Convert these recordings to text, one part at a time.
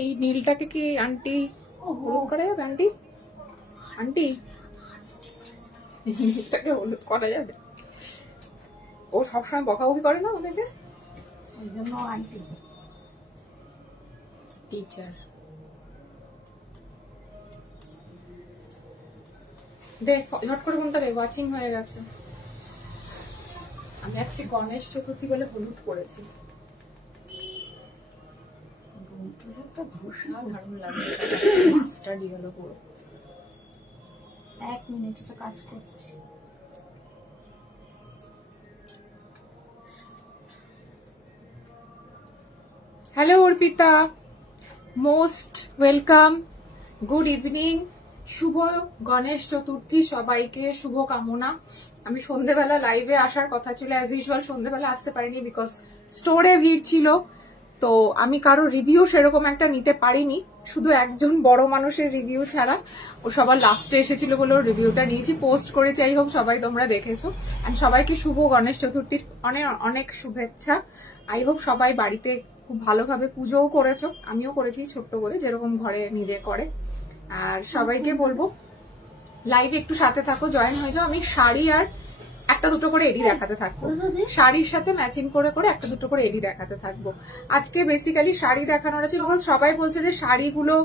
এই নীলটাকে কি আন্টি হলুদ করা যাবে? আন্টি আন্টি নীলটাকে হলুদ করা যাবে? ও সবসময় বকাবকি করে না ওদেরকে, ওই জন্য আন্টি টিচার। দেখ ঝট করে কোনটা রে, ওয়াচিং হয়ে গেছে। আমি আজকে গণেশ চতুর্থী বলে হলুদ করেছি। দারুণ লাগছে, স্টাডি হলো পুরো। 1 মিনিট এটা কাজ করছি। Hello Arpita, most welcome, good evening, শুভ গণেশ চতুর্থী সবাইকে, শুভ কামনা। আমি সন্ধ্যেবেলা লাইভে আসার কথা ছিল, অ্যাজ ইউজুয়াল সন্ধ্যেবেলা আসতে পারিনি বিকজ স্টোরে ভিড় ছিল। তো আমি কারো রিভিউ সেরকম একটা নিতে পারিনি, শুধু একজন বড় মানুষের রিভিউ ছাড়া। ও সবার লাস্টে এসেছিল বলে ওর রিভিউটা নিয়েছি, পোস্ট করেছি। আই হোপ সবাই তোমরা দেখেছো। অ্যান্ড সবাইকে শুভ গণেশ চতুর্থীর অনেক অনেক শুভেচ্ছা। আই হোপ সবাই বাড়িতে খুব ভালোভাবে পুজোও করেছো, আমিও করেছি ছোট্ট করে, যেরকম ঘরে নিজে করে। আর সবাইকে বলবো লাইভে একটু সাথে থাকো, জয়েন হয়ে যাও। আমি শাড়ি আর একটা দুটো করে এডি দেখাতে থাকবো, শাড়ির সাথে ম্যাচিং করে করে একটা দুটো করে এডি দেখাতে থাকবো। আজকে বেসিক্যালি শাড়ি দেখানোর আছে, সবাই বলছে যে শাড়িগুলো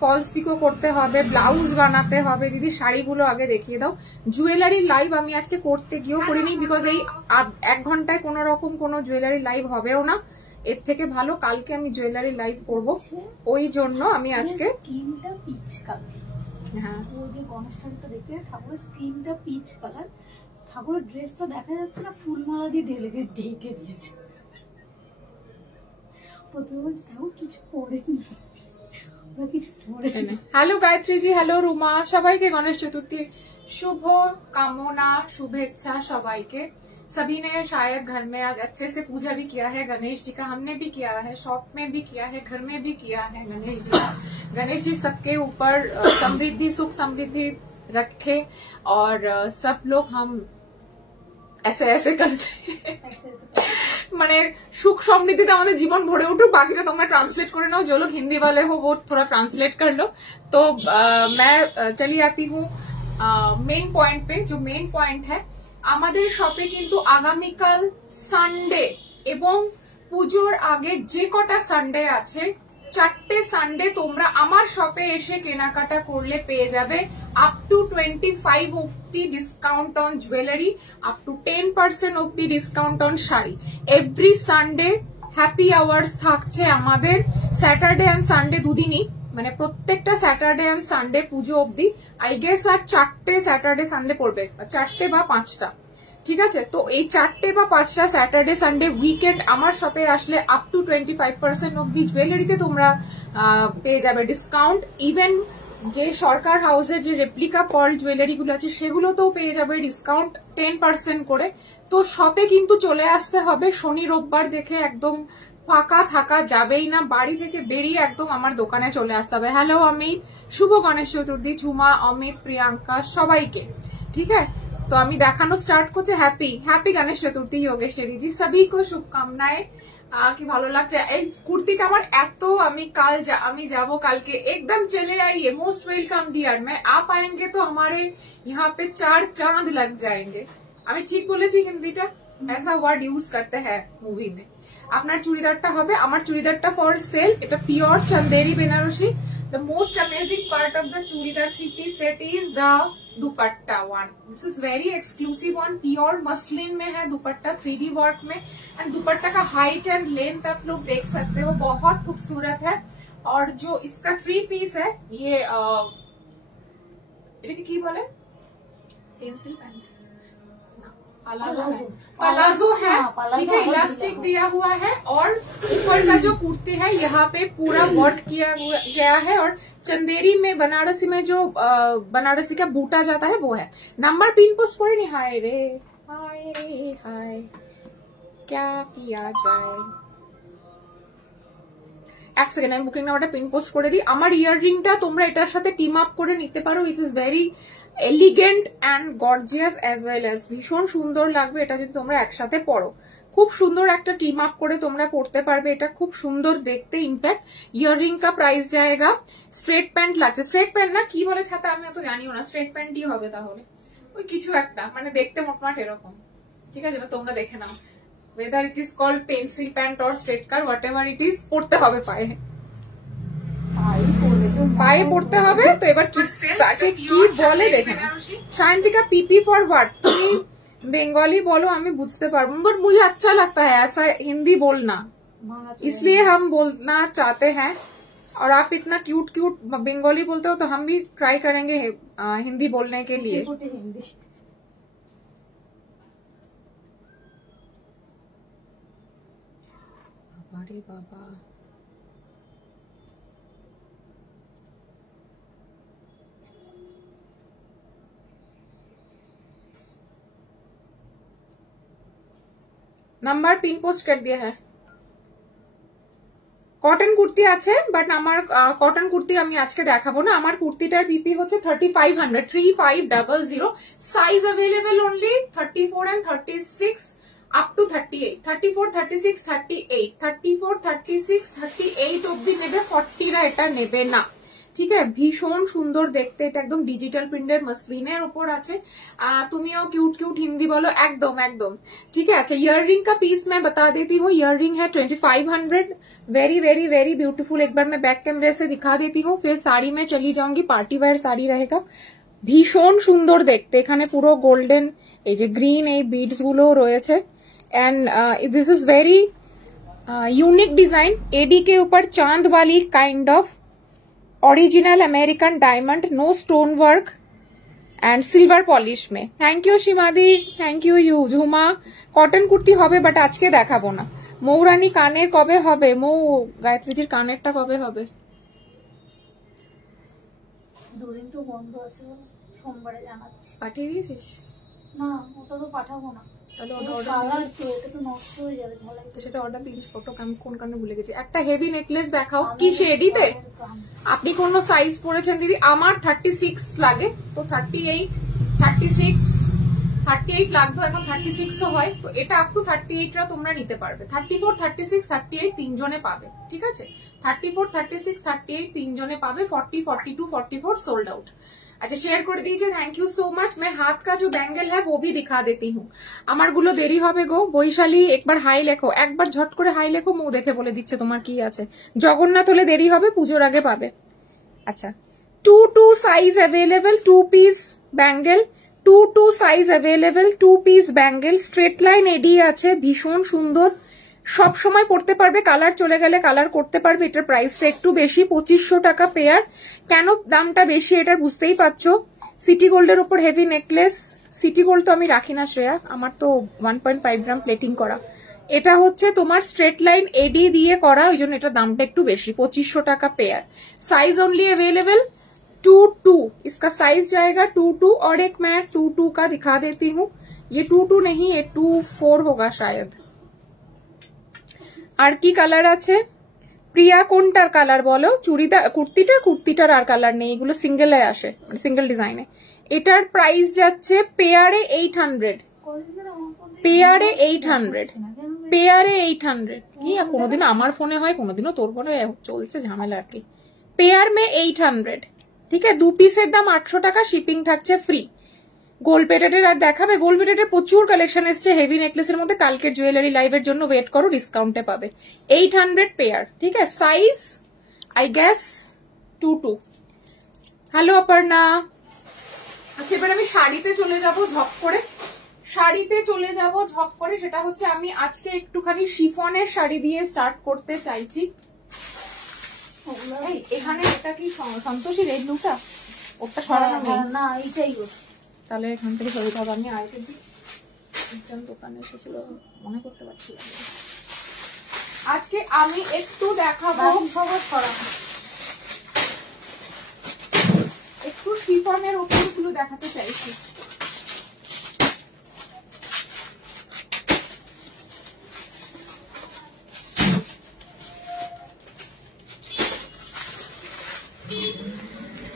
ফলস পিকো করতে হবে, ব্লাউজ বানাতে হবে। দিদি শাড়িগুলো আগে দেখিয়ে দাও। জুয়েলারি লাইভ আমি আজকে করতে গিয়েও করিনি, বিকজ এই 1 ঘন্টায় কোনো রকম কোনো জুয়েলারি লাইভ হবেও না। এর থেকে ভালো কালকে আমি জুয়েলারি লাইভ করব, ওই জন্য আমি আজকে স্কিনটা পিচ কালার। হ্যাঁ, ওই যে গণেশ ঠাকুরটা দেখতে, ঠাকুরের স্কিনটা পিচ কালার। ঠাকুরের ড্রেসটা দেখা যাচ্ছে না, ফুলমালা দিয়ে ঢেকে দিয়েছে। প্রথমে বলছে ঠাকুর কিছু পরেনি, ওরা কিছু পরেনি। হ্যালো গায়ত্রী জি, হ্যালো রুমা, সবাইকে গণেশ চতুর্থীর শুভ কামনা, শুভেচ্ছা সবাইকে। सभी ने शायद घर में आज अच्छे से पूजा भी किया है गणेश जी का, हमने भी किया है, शॉप में भी किया है, घर में भी किया है गणेश जी का। गणेश जी सबके ऊपर समृद्धि सुख समृद्धि रखे और सब लोग हम ऐसे ऐसे करते মানে সুখ সমৃদ্ধিতে আমাদের জীবন ভরে উঠুক। বাকিটা তোমরা ट्रांसलेट করে নাও, जो लोग हिंदी वाले हो वो थोड़ा ट्रांसलेट कर लो। तो मैं चली आती हूँ मेन पॉइंट पे। जो मेन पॉइंट है, আমাদের শপে কিন্তু আগামীকাল সানডে এবং পুজোর আগে যে কটা সানডে আছে, 4টে সানডে তোমরা আমার শপে এসে কেনাকাটা করলে পেয়ে যাবে আপ টু 25 অব্দি discount on jewellery, up to 10% অব্দি discount on sari. Every Sunday happy hours থাকছে আমাদের, স্যাটারডে অ্যান্ড সানডে দুদিনই, মানে প্রত্যেকটা স্যাটারডে অ্যান্ড সানডে পুজো অব্দি। আই গেস আর 4টে স্যাটারডে সানডে পড়বে, 4টে বা 5টা, ঠিক আছে। তো এই 4টে বা 5টা স্যাটারডে সানডে উইকেন্ড আমার শপে আসলে আপ টু 25% অব্দি জুয়েলারিতে তোমরা পেয়ে যাবে ডিসকাউন্ট। ইভেন যে সরকার হাউসের যে রেপ্লিকা পার্ল জুয়েলারি গুলো আছে সেগুলোতেও পেয়ে যাবে ডিসকাউন্ট 10% করে। তো শপে কিন্তু চলে আসতে হবে, শনি রোববার দেখে একদম ফাঁকা থাকা যাবেই না, বাড়ি থেকে বেরিয়ে একদম আমার দোকানে চলে আসতে হবে। হ্যালো অমিত, শুভ গণেশ চতুর্থী ঝুমা, অমিত, প্রিয়াঙ্কা সবাইকে, ঠিক আছে। তো আমি দেখানো স্টার্ট করছি। হ্যাপি গণেশ চতুর্থী যোগেশ্বরী জি, সবই কো শুভকামনায়। কি ভালো লাগছে এই কুর্তিটা আমার এত। আমি যাবো কালকে, একদম চলে आइए, मोस्ट वेलकम डियर। मैं आप आएंगे तो हमारे यहाँ पे 4 चांद लग जाएंगे। আমি ঠিক বলেছি হিন্দিটা? ऐसा वर्ड यूज करते हैं मूवी में। আপনার চুড়িদারটা হবে, আমার চুড়িদারটা ফর সেল, এটা pure Chanderi Banarasi. The most amazing part of the churidar chitti set is the dupatta one. This is very exclusive one, pure muslin में है दुपट्टा, 3D वर्क में। एंड दुपट्टा का हाइट एंड लेंथ आप लोग देख सकते हो, बहुत खूबसूरत है। और जो इसका 3 पीस है, ये की बोले पेंसिल पेन पलाजो है, ठीक है, इलास्टिक दिया हुआ है। और ऊपर का जो कुर्ती है यहाँ पे पूरा वर्क किया गया है, और चंदेरी में बनारसी में जो बनारसी का बूटा जाता है वो है। नंबर पिन पोस्ट করে নি। हाय रे हाय हाय, क्या किया जाए। এক সেকেন্ড, আমি বুকিং নাম্বারটা পিন পোস্ট করে দিই। আমার ইয়াররিংটা তোমরা এটার সাথে টিম আপ করে নিতে পারো। It is very elegant and gorgeous as well as ভীষণ সুন্দর লাগবে এটা যদি তোমরা একসাথে পরো। খুব সুন্দর একটা টিম আপ করে তোমরা পড়তে পারবে, এটা খুব সুন্দর দেখতে। ইনফ্যাক্ট ইয়াররিং কা প্রাইস জায়গা। স্ট্রেট প্যান্ট লাগছে, স্ট্রেট প্যান্ট না কি বলে ছাতা আমি অত জানিও না, স্ট্রেট প্যান্টই হবে তাহলে, ওই কিছু একটা মানে দেখতে মোটমাট এরকম, ঠিক আছে? তোমরা দেখে নাও, whether it is called pencil pant or straight cut, whatever it is, পড়তে হবে পায়ে, পায়ে পড়তে হবে। তো এবার কি বলে দেখে নাও। সায়ন্তিকা পিপি ফর व्हाट, তুমি बेंगोली बोलो हमें बुझते पारबो, बट मुझे अच्छा लगता है ऐसा हिंदी बोलना, इसलिए हम बोलना चाहते हैं। और आप इतना क्यूट क्यूट बंगाली बोलते हो तो हम भी ट्राई करेंगे हिंदी बोलने के लिए। अरे बाबा, নাম্বার পিন পোস্ট করে দিয়া है। কটন কুর্তি আছে, বাট আমার কটন কুর্তি আমি আজকে দেখাবো না। আমার কুর্তিটার পিপি হচ্ছে 3500, 3500, size available only 34 and 36 up to 38, 34, 36, 38, 34, 36, 38 অবধি নেবে, 40 রা এটা নেবে না, ঠিক আছে? ভীষণ সুন্দর দেখতে, এটা একদম ডিজিটাল প্রিন্টের মসলিনের উপর আছে। তুমিও क्यूट क्यूट हिंदी बोलो, एकदम एकदम ठीक है। अच्छा, ईयररिंग का पीस मैं बता देती हूँ। ईयररिंग है 2500, वेरी वेरी वेरी ब्यूटीफुल। एक बार मैं बैक कैमरे से दिखा देती हूँ, फिर साड़ी में चली जाऊंगी। पार्टी वेयर साड़ी रहेगा, ভীষণ সুন্দর দেখতে। এখানে পুরো গোল্ডেন এই যে গ্রিন এই বিডস গুলো রয়েছে, and this is very unique design. AD के ऊपर चांद वाली kind of original American diamond, no stone work and silver polish में। Thank you Shimadi, thank you you Jhuma. Cotton kurti হবে, বাট আজকে দেখাবো না। মৌরানী কানের কবে হবে? মৌ গায়ত্রীজির কানেরটা কবে হবে? দুদিন তো বন্ধ আছে, সোমবারে জানাচ্ছি। পাঠিয়ে দিয়েছিস? না, ওটা তো পাঠাবো না, তাহলে কালার তো ওটা তো নষ্ট হয়ে যাবে, তো সেটা অর্ডার দিস। ফটো কোন কারণে ভুলে গেছি। একটা হেভি নেকলেস দেখাও, কি শেডিতে? আপনি কোন সাইজ পরেছেন দিদি? আমার 36 লাগে, তো 38, 36, 38 লাগতো, এখন 36ও হয়, তো এটা আপ টু 38 রা তোমরা নিতে পারবে। 34, 36, 38 তিনজনে পাবে, ঠিক আছে? 34, 36, 38 তিনজনে পাবে। 40, 42, 44 सोल्ड आउट। अच्छा, शेयर कर दीजिए, थैंक यू सो मच। मैं हाथ का जो बैंगल है वो भी दिखा देती हूँ। আমার গুলো দেরি হবে গো। বৈশালী একবার হাই লেখো, একবার ঝট করে হাই লেখো, মৌ দেখে বলে দিচ্ছে তোমার কি আছে। জগন্নাথ হলে দেরি হবে, পুজোর আগে পাবে। আচ্ছা, 2 size available, 2 piece bangle, 2 size available, 2 piece bangle. Straight line AD আছে, ভীষণ সুন্দর, সব সময় পড়তে পারবে, কালার চলে গেলে কালার করতে পারবে। এটার প্রাইসটা একটু বেশি, 2500 টাকা পেয়ার। কেন দামটা বেশি এটা বুঝতেই পারছো। সিটি গোল্ডের উপর হেভি নেকলেস। সিটি গোল্ড তো আমি রাখি না শ্রেয়া, আমার তো 1.5 গ্রাম প্লেটিং করা। এটা হচ্ছে তোমার স্ট্রেট লাইন এডি দিয়ে করা, ওই জন্য এটার দামটা একটু বেশি, 2500 টাকা पेयर। साइज ओनली अवेलेबल 2 इसका साइज जाएगा 2 और एक मैं 2 का दिखा देती हूँ। ये 2 नहीं, ये 2 होगा शायद। আর কি কালার আছে? প্রিয়া কোনটার কালার বলো? চুড়িদার কুর্তিটার আর কালার নেই, এগুলো সিঙ্গেলে আসে, সিঙ্গেল ডিজাইনে। এটার প্রাইস যাচ্ছে পেয়ারে 800, পেয়ারে 800, পেয়ারে 800। কি কোনোদিন আমার ফোনে হয়, কোনোদিনও তোর ফোনে চলছে ঝামেলা আর কি। পেয়ার মে 800, ঠিক আছে? 2 পিসের দাম 800 টাকা, শিপিং থাকছে ফ্রি। গোল্ড প্লেটেডের আর দেখাবে? গোল্ড প্লেটেডের প্রচুর কালেকশন এসছে হেভি নেকলেসের মধ্যে। কালকের জুয়েলারি লাইভের জন্য ওয়েট করো, ডিসকাউন্টে পাবে। 800 পেয়ার, ঠিক আছে? Size I guess 2। Hello Aparna. আচ্ছা, এবার আমি শাড়িতে চলে যাব ঝপ করে, শাড়িতে চলে যাব ঝপ করে। সেটা হচ্ছে আমি আজকে একটুখানি শিফনের শাড়ি দিয়ে স্টার্ট করতে চাইছি। এখানে এটা কি সন্তোষী রেড ব্লুটা? ওটা সরানো নেই না, এইটাই গো। তাহলে এখান থেকে সরিয়ে হবে। আমি আরেকজন দোকানে এসেছিল, মনে করতে পারছি না। আজকে আমি একটু দেখাবো, একটু শিফনের ওপরগুলো দেখাতে চাইছি।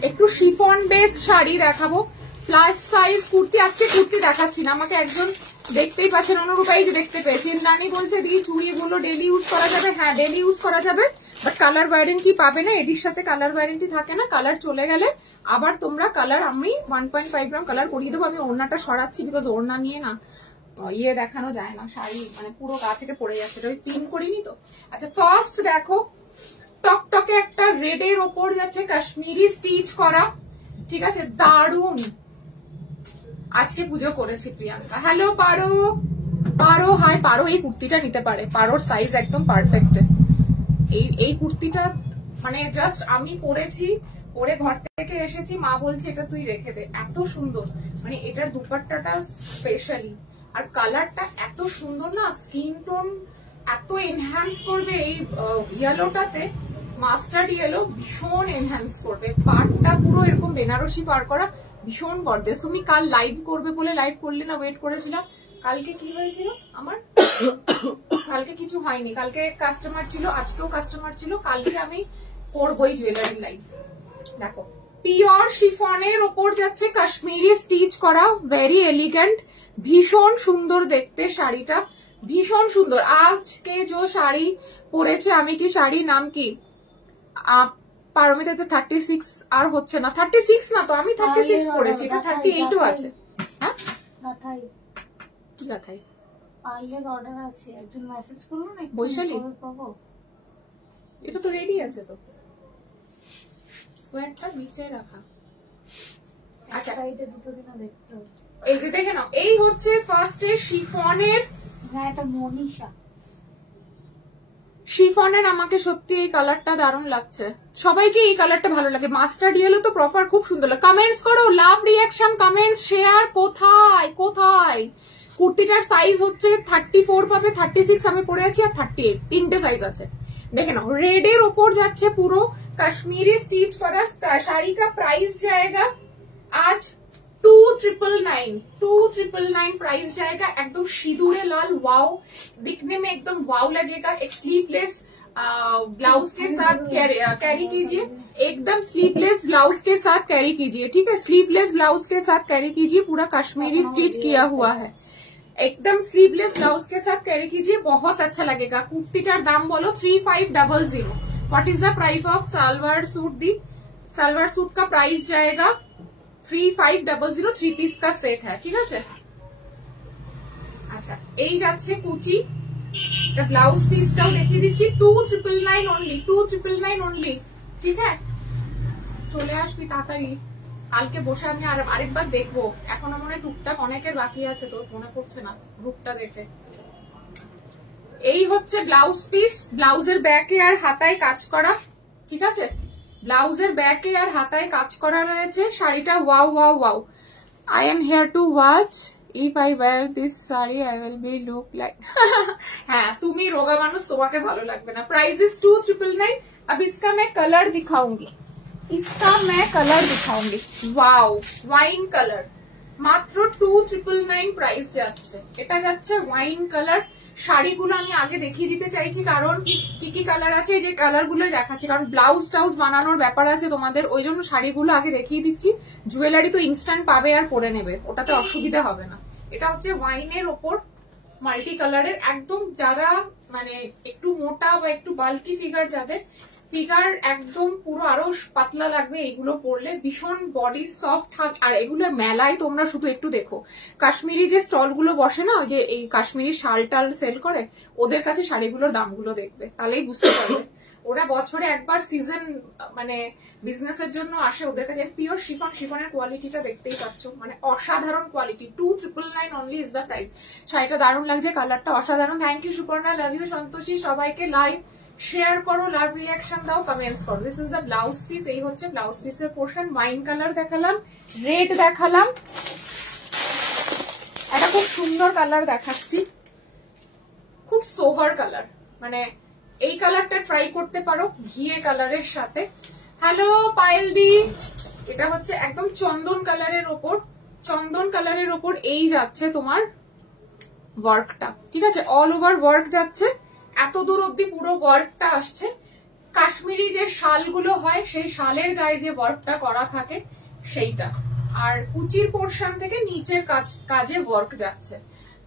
একটু শিফন বেস শাড়ি দেখাবো, প্লাস সাইজ কুর্তি। আজকে কুর্তি দেখাচ্ছি না, আমাকে একজন দেখতেই পাচ্ছেন অনুরূপাই যে দেখতে পেয়েছি। ইন্দ্রাণী বলছে দি চুড়িগুলো ডেলি ইউজ করা যাবে। হ্যাঁ ডেলি ইউজ করা যাবে, বাট কালার ওয়ারেন্টি পাবে না, এটির সাথে কালার ওয়ারেন্টি থাকে না। কালার চলে গেলে আবার তোমরা কালার, আমি 1.5 গ্রাম কালার করিয়ে দেবো। আমি ওড়নাটা সরাচ্ছি, বিকজ ওড়না নিয়ে না ইয়ে দেখানো যায় না, শাড়ি মানে পুরো গা থেকে পড়ে যাচ্ছে, ওই পিন করিনি তো। আচ্ছা ফার্স্ট দেখো টকটকে একটা রেড এর ওপর যাচ্ছে কাশ্মীরি স্টিচ করা, ঠিক আছে, দারুন। আজকে পুজো করেছি প্রিয়াঙ্কা। হ্যালো পারো, পারো হাই পারো, এই কুর্তিটা নিতে পারে, পারোর সাইজ একদম পারফেক্ট। এই কুর্তিটা মানে জাস্ট আমি পরেছি, পরে ঘর থেকে এসেছি, মা বলছে এটা তুই রেখে দে, এত সুন্দর। মানে এটার দুপাট্টাটা স্পেশালি, আর কালারটা এত সুন্দর না, স্কিন টোন এত এনহ্যান্স করবে এই ইয়েলোটাতে, মাস্টার্ড ইয়েলো ভীষণ এনহ্যান্স করবে। পাড়টা পুরো এরকম বেনারসি পার করা, ভীষণ গর্জিয়াস। তুমি কাল লাইভ করবে বলে লাইভ করলে না, ওয়েট করেছিলাম। কালকে কি হয়েছিল আমার? কালকে কিছু হয়নি, কালকে কাস্টমার ছিল, আজকেও কাস্টমার ছিল, কালকে আমি করবোই জুয়েলারি লাইভ। দেখো পিওর শিফনের ওপর যাচ্ছে কাশ্মীরি স্টিচ করা, ভেরি এলিগেন্ট, ভীষণ সুন্দর দেখতে শাড়িটা, ভীষণ সুন্দর। আজকে যে শাড়ি পরেছে, আমি কি শাড়ি নাম কি পারমিতাতে 36 আর হচ্ছে না, 36 না তো, আমি 36 পরেছি, এটা 38ও আছে। হ্যাঁ কি কথাই পার্লের অর্ডার আছে, একজন মেসেজ করলো না বৈশালী, এটা তো রেডি আছে তো, স্কোয়ারটা নিচে রাখা। আচ্ছা সাইডে দুটো দিনও দেখতে হবে। এই যে দেখে নাও, এই হচ্ছে ফার্স্টে শিফনের। হ্যাঁ এটা মনীষা শিফনের। আমাকে সত্যি এই কালারটা দারুণ লাগছে, সবাইকে এই কালারটা ভালো লাগে। মাস্টার্ড ইয়েলো তো প্রপার খুব সুন্দর লাগে। কমেন্টস করো, লাভ রিয়াকশন, কমেন্টস, শেয়ার। কোথায় কোথায় কুর্তিটার সাইজ হচ্ছে 34 পাবে, 36 আমি পরে আছি, আর 38, তিনটে সাইজ আছে। দেখে নাও, রেড এর ওপর যাচ্ছে পুরো কাশ্মীরি স্টিচ করা। শাড়ি का प्राइस जाएगा आज 2,999 प्राइस जाएगा। एकदम सिंदूरे लाल, वाओ, दिखने में एकदम वाओ लगेगा। एक स्लीवलेस ब्लाउज के साथ कैरी कीजिए, एकदम स्लीवलेस ब्लाउज के साथ कैरी कीजिए, ठीक है, स्लीवलेस ब्लाउज के साथ कैरी कीजिए। पूरा कश्मीरी स्टिच किया हुआ है, एकदम स्लीवलेस ब्लाउज के साथ कैरी कीजिए, बहुत अच्छा लगेगा। कुर्तीटार दाम बोलो 3500। What is the price of salwar suit? The salwar suit का प्राइस जाएगा 3500, 3 পিস का सेट है, ঠিক আছে। আচ্ছা এই যাচ্ছে কুচি, এটা ব্লাউজ পিসটাও দেখিয়ে দিচ্ছি, 2,999 অনলি, 2,999 অনলি, ঠিক আছে। চলে আসবি তাড়াতাড়ি, কালকে বসে আমি আরেকবার দেখবো, এখনো মনে হয় টুকটাক অনেকের বাকি আছে, তোর মনে পড়ছে না গ্রুপটা দেখে। এই হচ্ছে ব্লাউজ পিস, ব্লাউজের ব্যাকে আর হাতায় কাজ করা, ঠিক আছে, ব্লাউজের ব্যাকে আর হাতায় কাজ করা রয়েছে। শাড়িটা wow wow wow. I am here to watch, if I wear this sari I will be look like. হ্যাঁ তুমি রোগা মানুষ, তোমাকে ভালো লাগবে না। Price is 2,999। अब इसका मैं कलर दिखाऊंगी, इसका मैं कलर दिखाऊंगी। वाओ, वाइन कलर, মাত্র 2,999 প্রাইস যাচ্ছে। এটা যাচ্ছে ওয়াইন কালার। শাড়িগুলো আমি আগে দেখিয়ে দিতে চাইছি, কারণ কি কি কালার আছে, এই যে কালার গুলোই দেখাচ্ছি, কারণ ব্লাউজ টাউজ বানানোর ব্যাপার আছে তোমাদের, ওই জন্য শাড়িগুলো আগে দেখিয়ে দিচ্ছি। জুয়েলারি তো ইনস্ট্যান্ট পাবে আর পরে নেবে, ওটাতে অসুবিধা হবে না। এটা হচ্ছে ওয়াইনের ওপর মাল্টি কালারের, একদম যারা মানে একটু মোটা বা একটু বাল্কি ফিগার, যাদের ফিগার একদম পুরো আরো পাতলা লাগবে এগুলো পরলে, ভীষণ বডি সফট। আর এগুলো মেলায় তোমরা শুধু একটু দেখো, কাশ্মীরি যে স্টল গুলো বসে না, ওই যে এই কাশ্মীরি শাল টাল সেল করে, ওদের কাছে শাড়িগুলোর দামগুলো দেখবে, তাহলেই বুঝতে পারবে। ওরা বছরে একবার সিজন মানে বিজনেসের জন্য আসে, ওদের কাছে পিওর শিফন, শিফনের কোয়ালিটিটা দেখতেই পাচ্ছ, মানে অসাধারণ quality. 2,999 only is the price. শাড়িটা দারুণ লাগছে, কালারটা অসাধারণ। Thank you Suparna, love you Santoshi. সবাইকে লাইভ শেয়ার করো, লাভ রিয়াকশন দাও, কমেন্টস করো। This is the blouse piece, এই হচ্ছে ব্লাউজ পিসের পোর্শন। ওয়াইন কালার দেখালাম, রেড দেখালাম, একটা খুব সুন্দর কালার দেখাচ্ছি, খুব সোভার কালার, মানে এই কালারটা ট্রাই করতে পারো ঘিয়ে কালারের সাথে। হ্যালো পায়েল দি, এটা হচ্ছে একদম চন্দন কালারের ওপর, চন্দন কালারের ওপর এই যাচ্ছে তোমার ওয়ার্কটা, ঠিক আছে, অল ওভার ওয়ার্ক যাচ্ছে, এত দূর অব্দি পুরো ওয়ার্কটা আসছে। কাশ্মীরি যে শালগুলো হয়, সেই শালের গায়ে যে ওয়ার্কটা করা থাকে সেইটা, আর কুচির পোর্শন থেকে নিচের কাজে ওয়ার্ক যাচ্ছে।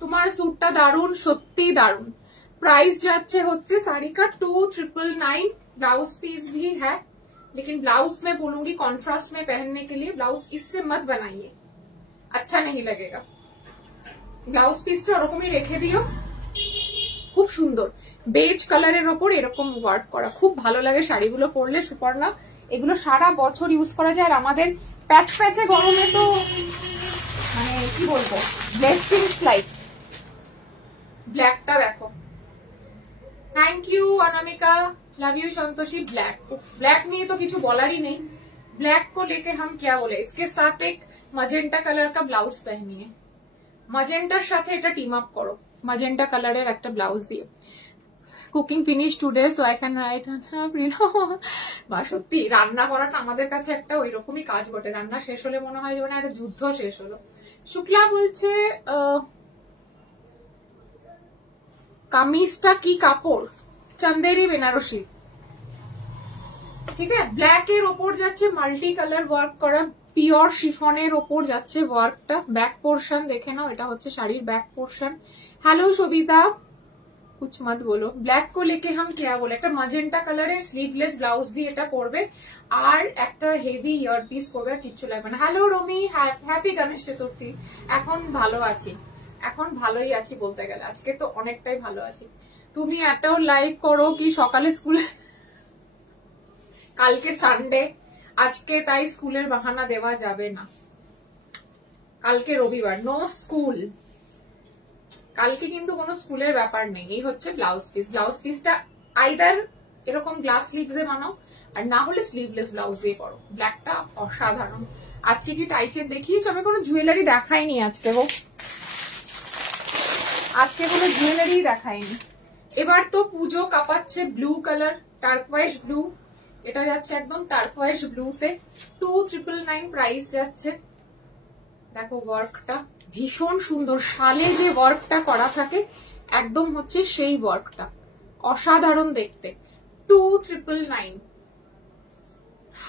তোমার স্যুটটা দারুন, সত্যি দারুন। प्राइस जाच्छे होच्छे साड़ी का 2999। ब्लाउज पीस भी है, लेकिन ब्लाउज में बोलूंगी कॉन्ट्रास्ट में पहनने के लिए ब्लाउज इससे मत बनाइए, अच्छा नहीं लगेगा। ब्लाउज पीसটা ওরকমই রেখে দিও। খুব সুন্দর বেজ কালারের ওপর এরকম ওয়ার্ক করা, খুব ভালো লাগে শাড়িগুলো পরলে সুপর্ণা। এগুলো সারা বছর ইউজ করা যায়। আর আমাদের প্যাচ প্যাচে গরমে তো মানে কি বলবো, ব্লেসিংস লাইক। ব্ল্যাকটা দেখো, thank you Anamika, love you Santoshi. Black, black नहीं तो किसी बोलार ही नहीं। ब्लैक को लेके हम क्या बोले, इसके साथ एक मजेंटा कलर का ब्लाउज पहनिए, मजेंटार साथे এটা টিম আপ করো, मजेंटा कलर একটা ব্লাউজ দিয়ে। Cooking finish today so I can write. বা সত্যি রান্না করাটা আমাদের কাছে একটা ওই রকমই কাজ বটে। রান্না শেষ হলে মনে হয় যেন একটা যুদ্ধ শেষ হলো। শুক্লা বলছে কামিজটা কি কাপড়? চন্দেরি বেনারসি। ঠিক আছে, ব্ল্যাক এর ওপর যাচ্ছে মাল্টি কালার ওয়ার্ক করা, পিওর শিফনের ওপর যাচ্ছে ওয়ার্কটা। ব্যাক পোর্শন দেখে নাও, এটা হচ্ছে শাড়ির ব্যাক পোর্শন। হ্যালো সবিতা, कुछ मत बोलो। ब्लैक को लेके हम क्या बोले, একটা ম্যাজেন্টা কালারের স্লিভলেস ব্লাউজ দিয়ে এটা পরবে, আর একটা হেভি ইয়ারপিস পরবে, আর কিচ্ছু লাগবে না। Hello রমি, happy Ganesh Chaturthi. এখন ভালো আছি, এখন ভালোই আছি বলতে গেলে, আজকে তো অনেকটাই ভালো আছি। তুমি এটাও লাইভ করো কি সকালে স্কুলে? কালকে সানডে, আজকে তাই স্কুলের বাহানা দেওয়া যাবে না। কালকে রবিবার, নো স্কুল। কালকে কিন্তু কোনো স্কুলের ব্যাপার নেই। এই হচ্ছে ব্লাউজ পিস। ব্লাউজ পিসটা আইদার এরকম গ্লাস স্লিভস এ বানাও, আর না হলে স্লিভলেস ব্লাউজ দিয়ে করো। ব্ল্যাকটা অসাধারণ। আজকে কি টাইচের দেখিয়েছ? আমি কোনো জুয়েলারি দেখাইনি আজকে গো, আজকে কোনো জুয়েলারি দেখাইনি। এবার তো পুজো কাঁপাচ্ছে ব্লু কালার, টার্কোয়াইজ ব্লু। এটা যাচ্ছে একদম টার্কোয়াইজ ব্লুতে, 2999 প্রাইস যাচ্ছে। দেখো ওয়ার্কটা ভীষণ সুন্দর, শালে যে ওয়ার্কটা করা থাকে একদম হচ্ছে সেই ওয়ার্কটা, অসাধারণ দেখতে। 2999।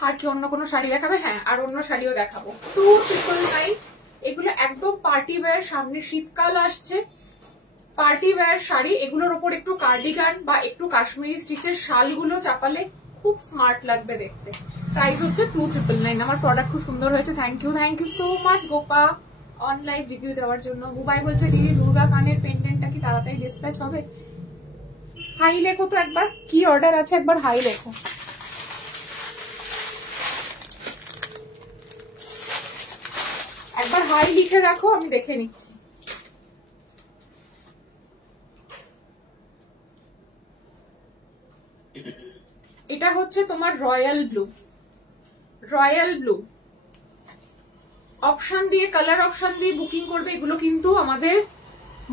আর কি অন্য কোনো শাড়ি দেখাবে? হ্যাঁ, আর অন্য শাড়িও দেখাবো। 2999। এগুলো একদম পার্টি ওয়্যার, সামনে শীতকাল আসছে, পার্টি ওয়্যার শাড়ি। এগুলোর ওপর একটু কার্ডিগান বা একটু কাশ্মীরি স্টিচের শালগুলো চাপালে খুব স্মার্ট লাগবে দেখতে। প্রাইস হচ্ছে 2999। আমার প্রোডাক্ট খুব সুন্দর হয়েছে। Thank you so much Gopa online review দেওয়ার জন্য। বুবাই বলছে দিদি দুর্গা কানের পেন্ডেন্টটা কি তাড়াতাড়ি ডিসপ্যাচ হবে? হাই লেখো তো একবার, কি অর্ডার আছে একবার হাই লেখো। একবার হাই লিখে রাখো, আমি দেখে নিচ্ছি। এটা হচ্ছে তোমার royal blue, royal blue. Option দিয়ে, কালার অপশন দিয়ে বুকিং করবে। এগুলো কিন্তু আমাদের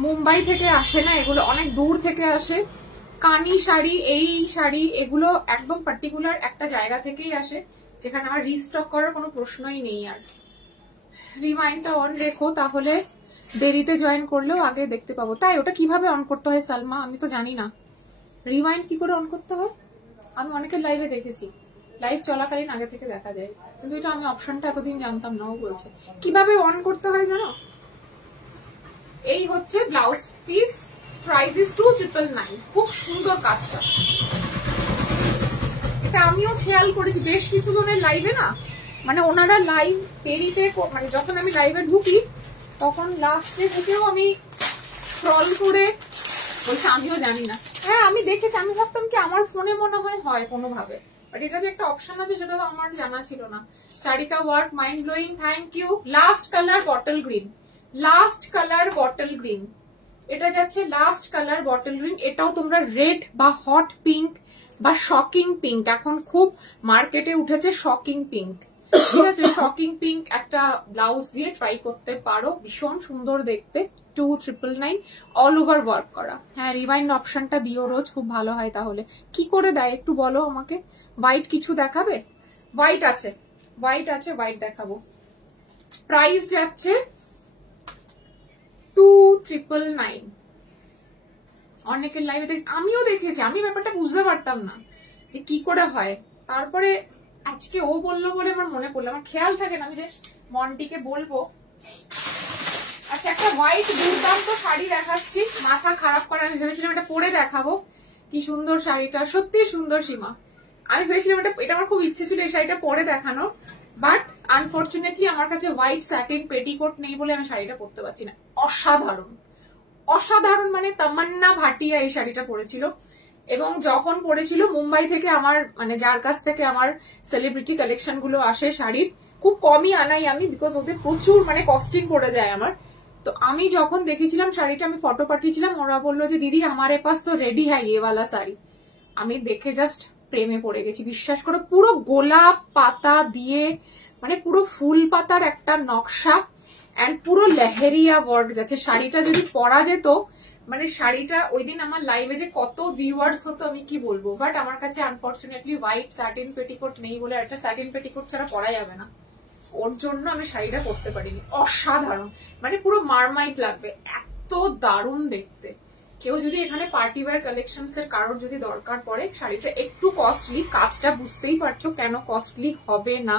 মুম্বাই থেকে আসে না, এগুলো অনেক দূর থেকে আসে। কানি শাড়ি, এই শাড়ি, এগুলো একদম পার্টিকুলার একটা জায়গা থেকেই আসে, যেখানে আমার রিস্টক করার কোনো প্রশ্নই নেই। আর রিমাইন্ডটা অন রেখো, তাহলে দেরিতে জয়েন করলেও আগে দেখতে পাবো। তাই ওটা কিভাবে অন করতে হয় সালমা? আমি তো জানি না রিমাইন্ড কি করে অন করতে হয়। আমি অনেকের লাইভে দেখেছি, লাইভ চলাকালীন আগে থেকে দেখা যায়, কিন্তু এটা আমি অপশনটা এতদিন জানতাম না। ও বলছে কিভাবে অন করতে হয় জানো। এই হচ্ছে ব্লাউজ পিস, প্রাইস ইজ 2999। খুব সুন্দর কাজটা, এটা আমিও খেয়াল করেছি বেশ কিছু জনের লাইভে না, মানে ওনারা লাইভ দেরিতে, মানে যখন আমি লাইভে ঢুকি তখন লাস্টে ঢুকেও আমি স্ক্রল করে বলছে আমিও জানি না। হ্যাঁ আমি দেখেছি, আমি ভাবতাম কি আমার ফোনে মনে হয় কোনোভাবে, বাট এটা যে একটা অপশন আছে সেটা তো আমার জানা ছিল না। শাড়িকা work mind blowing, thank you. Last colour bottle green, last colour bottle green. এটা যাচ্ছে লাস্ট কালার বটল গ্রিন। এটাও তোমরা রেড বা হট পিঙ্ক বা শকিং পিঙ্ক, এখন খুব মার্কেটে উঠেছে শকিং পিঙ্ক, ঠিক আছে? শকিং পিঙ্ক একটা ব্লাউজ দিয়ে ট্রাই করতে পারো, ভীষণ সুন্দর দেখতে। 2999 অল ওভার ওয়ার্ক করা। হ্যাঁ রিমাইন্ড অপশনটা দিও রোজ, খুব ভালো হয়। তাহলে কি করে দেয় একটু বলো আমাকে। হোয়াইট কিছু দেখাবে? হোয়াইট আছে, হোয়াইট আছে, হোয়াইট দেখাবো। প্রাইস যাচ্ছে 2999। অনেকের লাইভে আমিও দেখেছি, আমি ব্যাপারটা বুঝতে পারতাম না যে কি করে হয়। তারপরে আজকে ও বললো বলে আমার মনে পড়লো, আমার খেয়াল থাকে না, আমি যে মন্টিকে বলবো। আচ্ছা একটা একটা হোয়াইট দুর্দান্ত শাড়ি দেখাচ্ছি, মাথা খারাপ করে আমি ভেবেছিলাম এটা পরে দেখাবো। কি সুন্দর শাড়িটা, সত্যি সুন্দর সীমা। আমি ভেবেছিলাম এটা আমার খুব ইচ্ছে ছিল এই শাড়িটা পরে দেখানো, বাট আনফর্চুনেটলি আমার কাছে হোয়াইট স্যাটিন পেটিকোট নেই বলে আমি শাড়িটা পরতে পারছি না। অসাধারণ অসাধারণ, মানে তামান্না ভাটিয়া এই শাড়িটা পরেছিল, এবং যখন পরেছিল মুম্বাই থেকে আমার মানে যার কাছ থেকে আমার সেলিব্রিটি কালেকশন গুলো আসে শাড়ির, খুব কমই আনাই আমি, বিকজ ওদের প্রচুর মানে কস্টিং পড়ে যায় আমার। তো আমি যখন দেখেছিলাম শাড়িটা, আমি ফটো পাঠিয়েছিলাম, ওরা বললো যে দিদি আমারে পাস তো রেডি হ্যাঁ ये वाला শাড়ি। আমি দেখে জাস্ট প্রেমে পড়ে গেছি, বিশ্বাস করো। পুরো গোলাপ পাতা দিয়ে মানে পুরো ফুল পাতার একটা নকশা এন্ড পুরো লেহেরিয়া ওয়ার্ক যাচ্ছে। শাড়িটা যদি পরা যেত, মানে শাড়িটা ওই দিন আমার লাইভে যে কত ভিউয়ার্স হতো আমি কি বলবো, বাট আমার কাছে আনফর্চুনেটলি হোয়াইট স্যাটিন পেটিকোট নেই বলে, একটা স্যাটিন পেটিকোট ছাড়া পরা যাবে না, ওর জন্য আমি শাড়িটা পরতে পারিনি। অসাধারণ, মানে পুরো মারমাইট লাগবে, এত দারুণ দেখতে। কেউ যদি এখানে পার্টি ওয়্যার কালেকশনস এর কারোর যদি দরকার পড়ে, শাড়িটা একটু কস্টলি, কাজটা বুঝতেই পারছো কেন কস্টলি হবে না।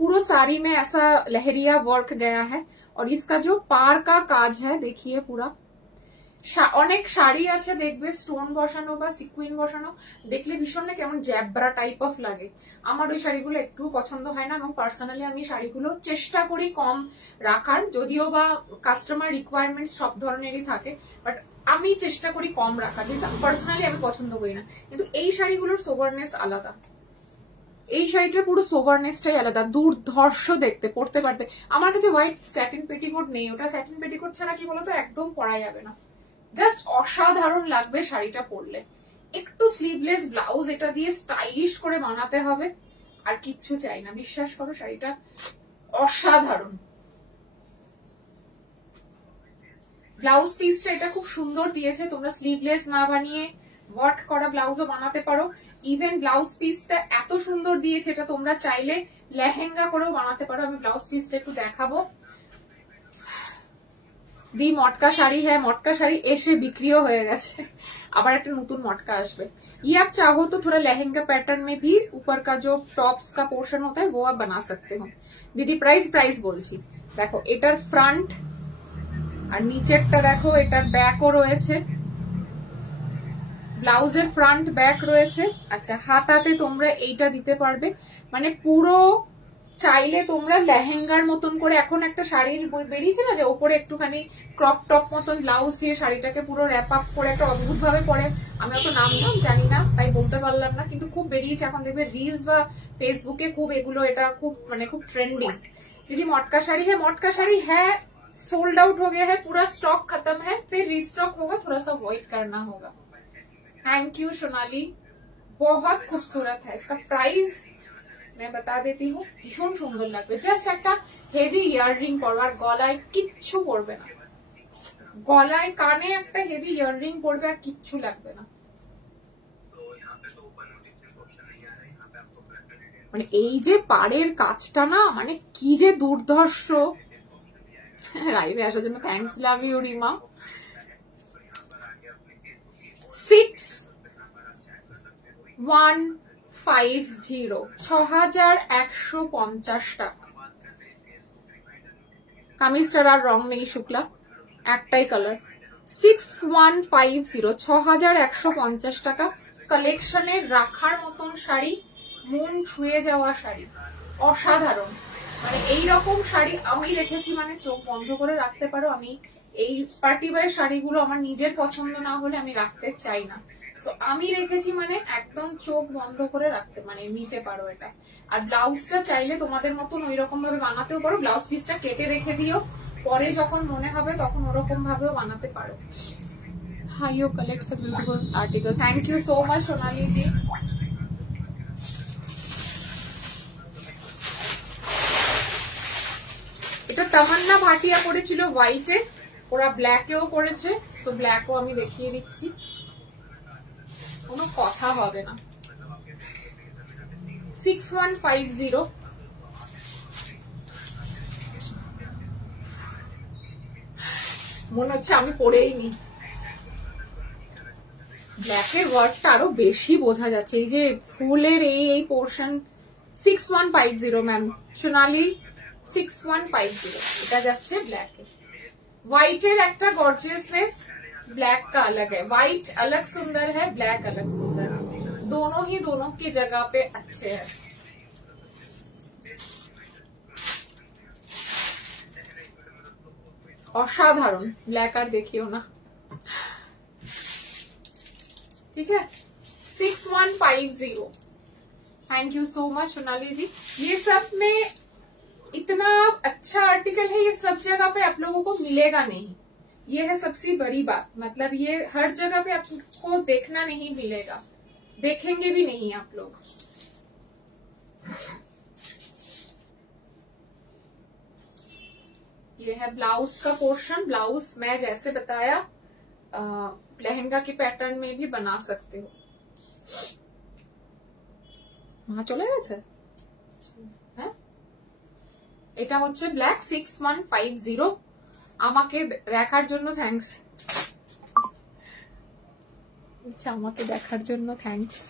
पूरा साड़ी में ऐसा लहरिया वर्क गया है और इसका जो पार का काज है देखिए पूरा। অনেক শাড়ি আছে দেখবে স্টোন বসানো বা সিকুইন বসানো, দেখলে ভীষণ না কেমন জ্যাবরা টাইপ অফ লাগে। আমার ওই শাড়িগুলো একটু পছন্দ হয় না, এবং পার্সোনালি আমি শাড়িগুলো চেষ্টা করি কম রাখার, যদিও বা কাস্টমার রিকোয়ারমেন্টস সব ধরনেরই থাকে, বাট আমি চেষ্টা করি কম রাখার, যেটা পার্সোনালি আমি পছন্দ করি না। কিন্তু এই শাড়িগুলোর সোভারনেস আলাদা, এই শাড়িটার পুরো সোভারনেসটাই আলাদা, দুর্ধর্ষ দেখতে, পরতে পারতে। আমার কাছে হোয়াইট স্যাটিন পেটিকোট নেই, ওটা স্যাটিন পেটিকোট ছাড়া কি বলতো একদম পরা যাবে না, জাস্ট অসাধারণ লাগবে শাড়িটা পরলে। একটু স্লিভলেস ব্লাউজ এটা দিয়ে স্টাইলিশ করে বানাতে হবে, আর কিচ্ছু চাই না, বিশ্বাস করো শাড়িটা অসাধারণ। ব্লাউজ পিসটা এটা খুব সুন্দর দিয়েছে, তোমরা স্লিভলেস না বানিয়ে ওয়ার্ক করা ব্লাউজও বানাতে পারো। ইভেন ব্লাউজ পিসটা এত সুন্দর দিয়েছে, এটা তোমরা চাইলে লেহেঙ্গা করেও বানাতে পারো। আমি ব্লাউজ পিসটা একটু দেখাবো। দি মটকা শাড়ি হ্যাঁ, মটকা শাড়ি এসে বিক্রিও হয়ে গেছে, আবার একটা নতুন মটকা আসবে। ये आप चाहो तो थोड़ा लहंगा पैटर्न में भी ऊपर का जो टॉप्स का पोर्शन होता है वो आप बना सकते हो। दीदी प्राइस বলছি, দেখো এটার ফ্রন্ট আর নিচেরটা দেখো, এটার ব্যাকও রয়েছে, ব্লাউজের ফ্রন্ট ব্যাক রয়েছে। আচ্ছা, হাতাতে তোমরা এইটা দিতে পারবে, মানে পুরো চাইলে তোমরা লেহেঙ্গার মতন করে, এখন একটা শাড়ির বেরিয়েছে না যে ওপরে একটুখানি ক্রপ টপ মতন ব্লাউজ দিয়ে শাড়িটাকে পুরো র্যাপ আপ করে একটা অদ্ভুত ভাবে পরে, আমি অত নাম জানি না তাই বলতে পারলাম না, কিন্তু খুব বেরিয়েছে এখন, দেখবে রিলস বা ফেসবুকে খুব এগুলো, এটা খুব মানে খুব ট্রেন্ডিং। যদি মটকা শাড়ি হ্যাঁ सोल्ड आउट हो गया है, पूरा स्टॉक खत्म है, फिर रीस्टॉक होगा, थोड़ा सा वेट करना होगा। थैंक यू सोनाली, बहुत खूबसूरत है। इसका प्राइस मैं बता देती हूँ, भीषण सुंदर लगবে। জাস্ট একটা হেভি ইয়াররিং পরবে, আর গলায় কিচ্ছু পরবে না, গলায় কানে একটা হেভি ইয়াররিং পরবে, আর কিচ্ছু লাগবে না। মানে এই যে পাড়ের কাজটা না, মানে কি যে দুর্ধর্ষ। লাইভে আসার জন্য থ্যাঙ্কস, লাভ ইউ রিমা। 6150, 6150 টাকা। কামিজটার আর রং নেই শুক্লা, একটাই কালার। 6150, 6150 টাকা। কালেকশনের রাখার মতন শাড়ি, মন ছুঁয়ে যাওয়া শাড়ি, অসাধারণ। মানে এইরকম শাড়ি আমি রেখেছি, মানে চোখ বন্ধ করে রাখতে পারো। আমি এই পার্টি ওয়্যার শাড়িগুলো আমার নিজের পছন্দ না হলে আমি রাখতে চাই না, সো আমি রেখেছি মানে একদম চোখ বন্ধ করে রাখতে, মানে নিতে পারো এটা। আর ব্লাউজটা চাইলে তোমাদের মতন ওই রকম ভাবে বানাতেও পারো, ব্লাউজ পিসটা কেটে রেখে দিও, পরে যখন মনে হবে তখন ওরকম ভাবেও বানাতে পারো। Hi you collect such beautiful article, thank you so much Sonali ji. এটা তামান্না ভাটিয়া পরেছিল হোয়াইটে, ওরা ব্ল্যাকেও পরেছে, সো ব্ল্যাকও আমি দেখিয়ে দিচ্ছি, কোনো কথা হবে না। 6150, মনে হচ্ছে আমি পরেই নি। ব্ল্যাকের ওয়ার্কটা আরো বেশি বোঝা যাচ্ছে, এই যে ফুলের এই পোর্শন। 6150 ম্যাম সোনালি, 6150, এটা যাচ্ছে ব্ল্যাকে। व्हाइटेर একটা गॉर्जियसनेस ब्लैक का अलग है, व्हाइट अलग सुंदर है, ब्लैक अलग सुंदर है, दोनों ही दोनों की जगह पे अच्छे हैं। असाधारण ब्लैक আর देखियो ना, ठीक है। 6150, thank you so much Sonali ji. ये सब में इतना अच्छा आर्टिकल है, ये सब जगह पे आप लोगों को मिलेगा नहीं, ये है सबसे बड़ी बात। मतलब ये हर जगह पे आपको देखना नहीं मिलेगा, देखेंगे भी नहीं आप लोग। ये है ब्लाउज का पोर्शन। ब्लाउज मैं जैसे बताया लहंगा के पैटर्न में भी बना सकते हो। वहां चले গেছে, হ্যাঁ এটা হচ্ছে ব্ল্যাক 6150। আমাকে দেখার জন্য থ্যাঙ্কস। আচ্ছা, আমাকে দেখার জন্য থ্যাঙ্কস।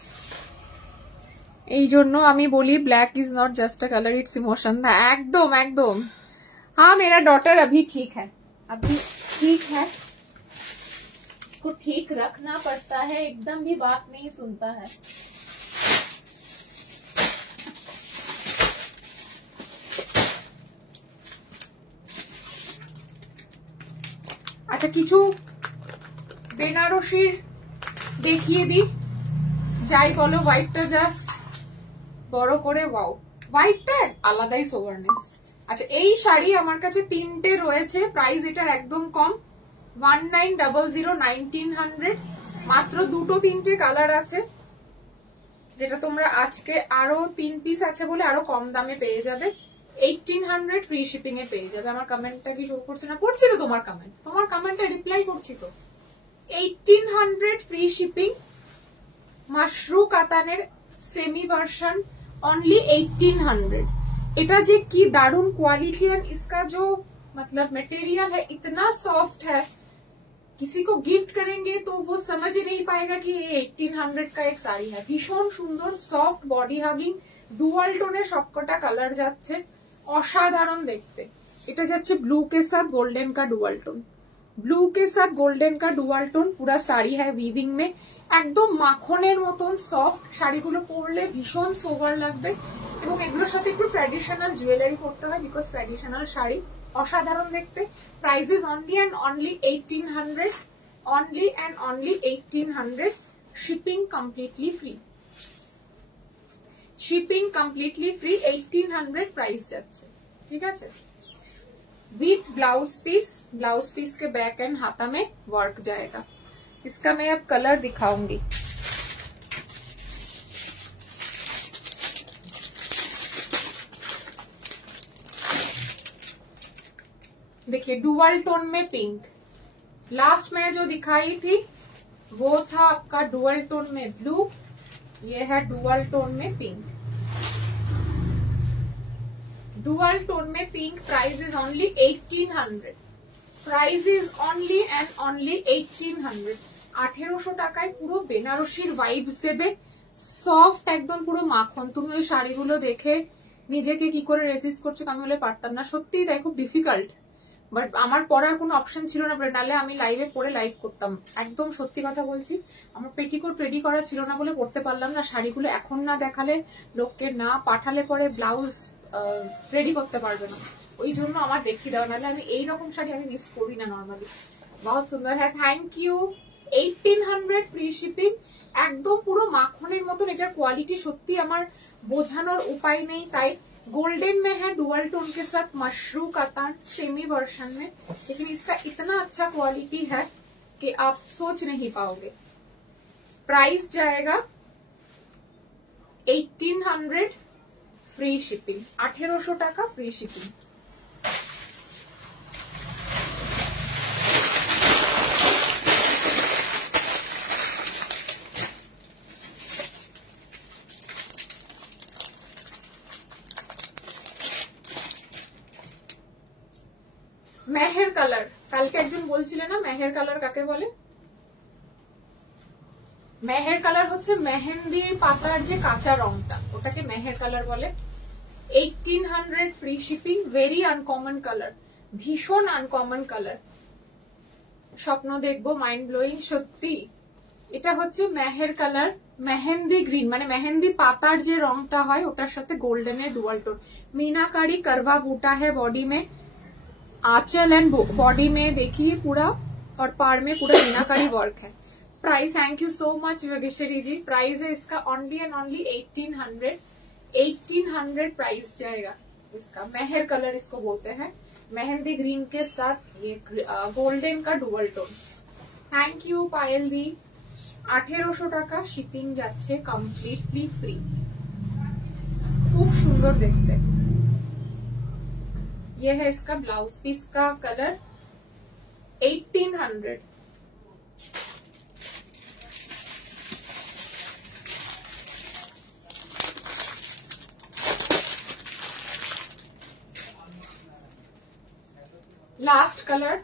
এই জন্য আমি বলি black is not just a colour, it's emotion. एकदम एकदम। हाँ, मेरा डॉटर अभी ठीक है, अभी ठीक है, उसको ठीक रखना पड़ता है, एकदम भी बात नहीं सुनता है। আচ্ছা, কিছু বেনারসির দেখিয়ে দিই, যাই বলো। হোয়াইটটা জাস্ট বড় করে, ওয়াও, হোয়াইটটার আলাদাই সোভারনেস। আচ্ছা, এই শাড়ি আমার কাছে 3টে রয়েছে, প্রাইস এটার একদম কম, 1900, 1900। মাত্র 2-3টে কালার আছে, যেটা তোমরা আজকে আরো 3 পিস আছে বলে আরো কম দামে পেয়ে যাবে। 1800 ফ্রি শিপিং এ পেয়ে যাবে। আমার কমেন্টটা কি শো করছে না? করছি তো তোমার কমেন্ট, তোমার কমেন্টে রিপ্লাই করছি তো। 1800 ফ্রি শিপিং, মাশরু কাতানের सेमी वर्शन, ओनली 1800। এটা যে কি দারুন क्वालिटी है, इसका जो मतलब मटेरियल है इतना सॉफ्ट है, किसी को गिफ्ट करेंगे तो वो समझ ही नहीं पाएगा कि ये 1800 का एक साड़ी है। भीषण सुंदर soft body hugging, dual tone सबकटा कलर যাচ্ছে, অসাধারণ দেখতে। এটা যাচ্ছে ब्लू के साथ गोल्डन का डुअल टोन, ब्लू के साथ गोल्डन का डुअल टोन। पूरा साड़ी है वीविंग में, একদম মাখনের মতন সফট। শাড়িগুলো পরলে ভীষণ সোভার লাগবে, এবং এগুলোর সাথে একটু ট্র্যাডিশনাল জুয়েলারি করতে হয়, বিকজ ট্র্যাডিশনাল শাড়ি অসাধারণ দেখতে। Price is only and only 1800, only and only 1800। Shipping completely free, shipping completely free, 1800 price যাচ্ছে, ঠিক আছে। With blouse piece, blouse piece के बैक एंड हाथा में वर्क जाएगा। इसका मैं अब कलर दिखाऊंगी। देखिए, डुअल टोन में पिंक, लास्ट में जो दिखाई थी वो था आपका डुअल टोन में ब्लू, ये है डुअल टोन में पिंक। डुअल टोन में pink, price is only 1800, price is only and only 1800। 1800 টাকায় পুরো বেনারসির ভাইবস দেবে, সফট একদম পুরো মাখন। তুমি ওই শাড়িগুলো দেখে নিজেকে কি করে রেজিস্ট করছো, আমি হলে পারতাম না, সত্যিই তাই, খুব ডিফিকাল্ট। বাট আমার পরার কোনো অপশন ছিল না, নাহলে আমি লাইভে পরে লাইভ করতাম। একদম সত্যি কথা বলছি, আমার পেটিকোট রেডি করা ছিল না বলে পড়তে পারলাম না। শাড়িগুলো এখন না দেখালে, লোককে না পাঠালে পরে ব্লাউজ রেডি করতে পারবে না, ওই জন্য আমার দেখিয়ে দেওয়া, নাহলে আমি এইরকম শাড়ি আমি মিস করি না নর্মালি। বহুত সুন্দর হ্যাঁ, থ্যাংক ইউ। 1800 ফ্রি শিপিং, একদম পুরো মাখনের মতন। এটার কোয়ালিটি সত্যি আমার বোঝানোর উপায় নেই। তাই गोल्डन में है डुअल टोन के साथ, मशरू कातान सेमी वर्जन में, लेकिन इसका इतना अच्छा क्वालिटी है कि आप सोच नहीं पाओगे। प्राइस जाएगा 1800 फ्री शिपिंग, 1800 টাকা फ्री शिपिंग। মেহের কালার, কালকে একজন বলছিল না মেহের কালার কাকে বলে? মেহের কালার হচ্ছে মেহেন্দির পাতার যে কাঁচা রংটা, ওটাকে মেহের কালার বলে। 1800 free shipping, very uncommon colour, ভীষণ আনকমন কালার। স্বপ্ন দেখবো, মাইন্ড ব্লোয়িং সত্যি। এটা হচ্ছে মেহের কালার, মেহেন্দি গ্রিন, মানে মেহেন্দি পাতার যে রংটা হয় ওটার সাথে গোল্ডেনের ডুয়াল টোন। मीनाकारी करवा बूटा है बॉडी में, आंचल एंड बॉडी में देखिए पूरा, और पार में पूरा मीनाकारी वर्क है। Price, thank you so much Yogeshwari ji. Price है इसका ओनली एंड ओनली 1800 प्राइस जाएगा इसका। मेहर कलर इसको बोलते हैं, मेहंदी ग्रीन के साथ ये गोल्डन का डुअल टोन। थैंक यू पायल दी। 1800 টাকা শিপিং যাচ্ছে কমপ্লিটলি ফ্রি। খুব সুন্দর দেখতে। ये है इसका ब्लाउज पीस का कलर, 1800। लास्ट कलर,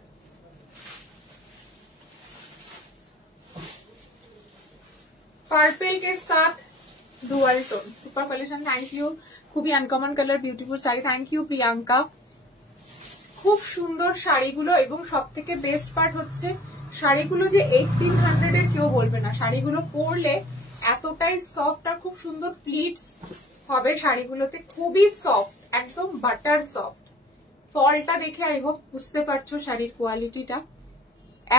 पर्पल के साथ dual tone, super collection. Thank you, খুবই uncommon colour, beautiful sari. Thank you Priyanka. খুব সুন্দর শাড়িগুলো, এবং সব থেকে বেস্ট পার্ট হচ্ছে শাড়িগুলো যে 1800 এর কেউ বলবে না। শাড়িগুলো পরলে এতটাই সফট, আর খুব সুন্দর প্লিটস হবে শাড়িগুলোতে, খুবই সফট, একদম বাটার সফট। ফলটা দেখে আই হোপ বুঝতে পারছো শাড়ির কোয়ালিটিটা,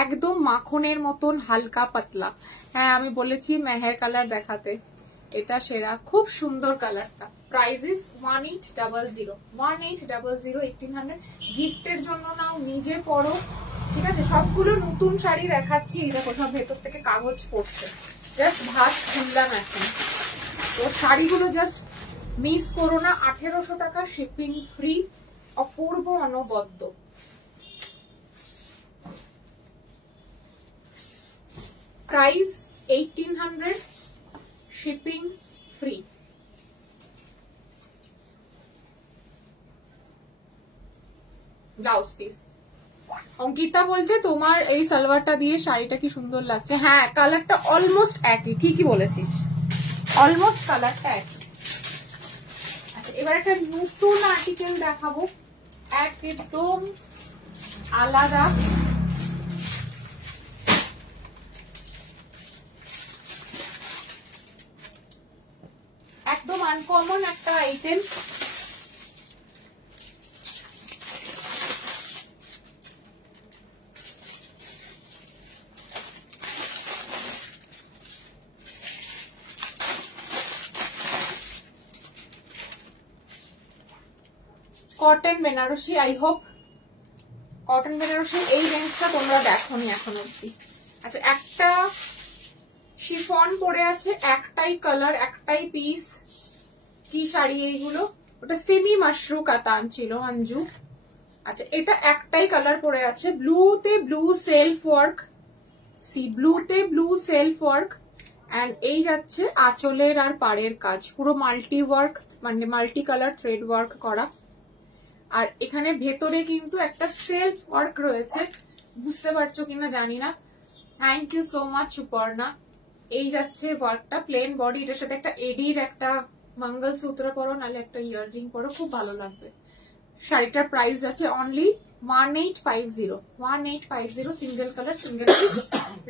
একদম মাখনের মতন হালকা পাতলা। হ্যাঁ আমি বলেছি মেহের কালার দেখাতে, এটা সেরা, খুব সুন্দর কালারটা। প্রাইস ইজ 1800, 1800, গিফটের জন্য নাও, নিজে পরো, ঠিক আছে। সবগুলো নতুন শাড়ি দেখাচ্ছি, এই দেখো সব ভেতর থেকে কাগজ পড়ছে, জাস্ট ভাঁজ খুললাম এখন। তো শাড়িগুলো জাস্ট মিস করো না। 1800 টাকা শিপিং ফ্রি, অপূর্ব অনবদ্য। Price 1800, shipping free. Blouse piece. Ankita বলছে তোমার এই সালোয়ারটা দিয়ে শাড়িটা কি সুন্দর লাগছে। হ্যাঁ কালারটা অলমোস্ট একই, ঠিকই বলেছিস, অলমোস্ট কালারটা একই। আচ্ছা এবার একটা নতুন আর্টিকেল দেখাবো, একদম আলাদা। একদম আনকমন একটা item. Cotton Banarasi, I hope cotton Banarasi এই রেঞ্জটা তোমরা দেখোনি এখন অব্দি। আচ্ছা একটা শিফন পরে আছে, একটাই কালার, একটাই পিস। কি শাড়ি এইগুলো? ওটা সেমি মাশরু কাতান ছিল অঞ্জু। আচ্ছা এটা একটাই কালার পরে আছে, ব্লুতে ব্লু সেলফ ওয়ার্ক, সি ব্লুতে ব্লু সেলফ ওয়ার্ক, এন্ড এই যাচ্ছে আঁচলের আর পাড়ের কাজ, পুরো মাল্টি ওয়ার্ক, মানে মাল্টি কালার থ্রেড ওয়ার্ক করা। আর এখানে ভেতরে কিন্তু একটা সেলফ ওয়ার্ক রয়েছে, বুঝতে পারছো কিনা জানি না। Thank you so much Suparna. এই যাচ্ছে ওয়ার্কটা, প্লেন বডি, এটার সাথে একটা এডির একটা মঙ্গলসূত্র পরো, নাহলে একটা ইয়াররিং পরো, খুব ভালো লাগবে। শাড়িটার প্রাইস আছে only 1850, 1850, single colour, single piece,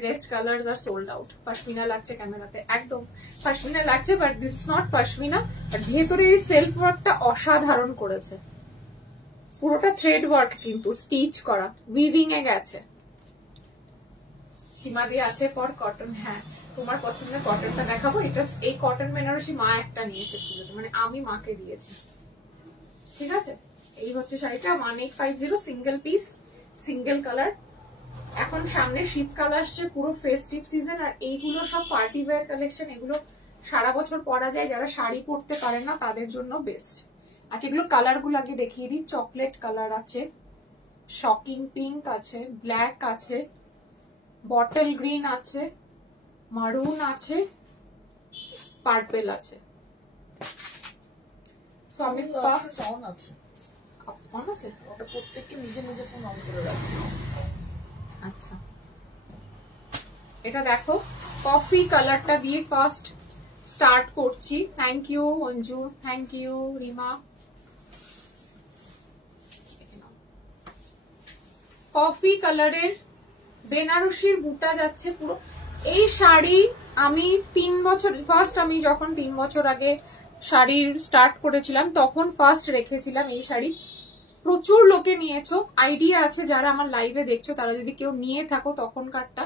rest colours are sold out. Pashmina লাগছে ক্যামেরাতে, একদম পশমিনা লাগছে, but this not pashmina. But ভেতরে এই সেলফ ওয়ার্কটা অসাধারণ করেছে, পুরোটা থ্রেড ওয়ার্ক কিন্তু স্টিচ করা, উইভিং এ গেছে। সীমা দিয়ে আছে ফর কটন। হ্যাঁ তোমার পছন্দের কটনটা দেখাবো। এটা এই কটন বেনারসি মা একটা নিয়েছে পুজোতে, মানে আমি মাকে দিয়েছি, ঠিক আছে। এই হচ্ছে শাড়িটা 1850, সিঙ্গেল পিস, সিঙ্গেল কালার। এখন সামনে শীতকাল আসছে, পুরো ফেস্টিভ সিজন, আর এইগুলো সব পার্টি ওয়্যার কালেকশন, এগুলো সারা বছর পরা যায়, যারা শাড়ি পরতে পারে না তাদের জন্য বেস্ট। আচ্ছা এগুলো কালার গুলো আগে দেখিয়ে দিই। চকলেট কালার আছে, শকিং পিঙ্ক আছে, ব্ল্যাক আছে, বটল গ্রিন আছে, মারুন আছে, পার্পল আছে। সো আমি ফার্স্ট অন আছে, অন আছে, ওটা প্রত্যেককে নিজে নিজে ফোন অন করে রাখবে। আচ্ছা এটা দেখো, কফি কালারটা দিয়ে ফার্স্ট স্টার্ট করছি। Thank you Anju, thank you Rima. Coffee কালারের বেনারসির বুটা যাচ্ছে পুরো। এই শাড়ি আমি 3 বছর ফার্স্ট, আমি যখন 3 বছর আগে শাড়ির স্টার্ট করেছিলাম তখন ফার্স্ট রেখেছিলাম এই শাড়ি। প্রচুর লোকে নিয়েছো, আইডিয়া আছে যারা আমার লাইভে দেখছো তারা যদি কেউ নিয়ে থাকো তখনকারটা,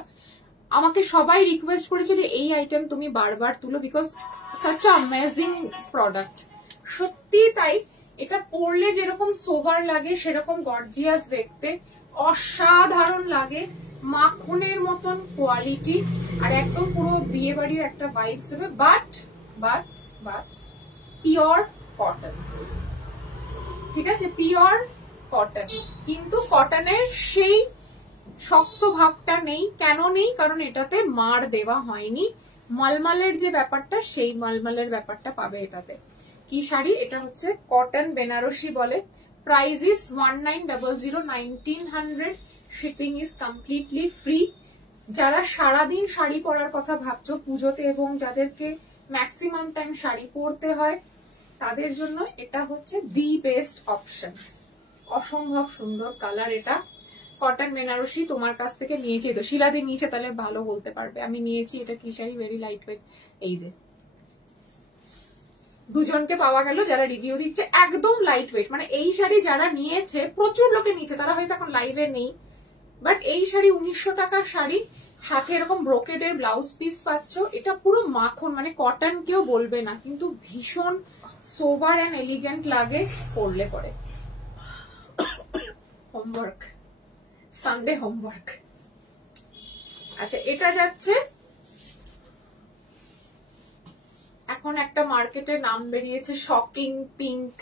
আমাকে সবাই রিকোয়েস্ট করেছে যে এই আইটেম তুমি বারবার তুলো, because such a amazing product. সত্যি তাই, এটা পরলে যেরকম সোভার লাগে সেরকম গর্জিয়াস দেখতে, অসাধারণ লাগে, মাখনের মতন কোয়ালিটি, আর একদম পুরো বিয়ে বাড়ির একটা ভাইবস দেবে। But but but pure cotton, ঠিক আছে, পিওর কটন, কিন্তু কটনের সেই শক্ত ভাবটা নেই। কেন নেই? কারণ এটাতে মার দেওয়া হয়নি, মলমলের যে ব্যাপারটা সেই মলমলের ব্যাপারটা পাবে এটাতে। কি শাড়ি? এটা হচ্ছে কটন বেনারসি বলে। Price is 1900, 1900, shipping is completely free. যারা সারাদিন শাড়ি পরার কথা ভাবছো পুজোতে এবং যাদেরকে ম্যাক্সিমাম টাইম শাড়ি পরতে হয় তাদের জন্য এটা হচ্ছে দি বেস্ট অপশন। অসম্ভব সুন্দর কালার এটা, কটন বেনারসি। তোমার কাছ থেকে নিয়েছি, তো শিলাদি নিয়েছে তাহলে ভালো বলতে পারবে। আমি নিয়েছি এটা কি শাড়ি, ভেরি লাইট ওয়েট। এই যে দুজনকে পাওয়া গেল যারা রিভিউ দিচ্ছে, একদম লাইট ওয়েট। মানে এই শাড়ি যারা নিয়েছে, প্রচুর লোকে নিয়েছে, তারা হয়তো এখন লাইভে নেই, বাট এই শাড়ি 1900 টাকার শাড়ি, হাতে এরকম ব্রোকেডের ব্লাউজ পিস পাচ্ছ। এটা পুরো মাখন, মানে কটন কেউ বলবে না, কিন্তু ভীষণ সোবার এন্ড এলিগেন্ট লাগে পরলে পরে। Homework, Sunday homework. আচ্ছা, এটা যাচ্ছে এখন একটা মার্কেটে নাম বেরিয়েছে শকিং পিঙ্ক।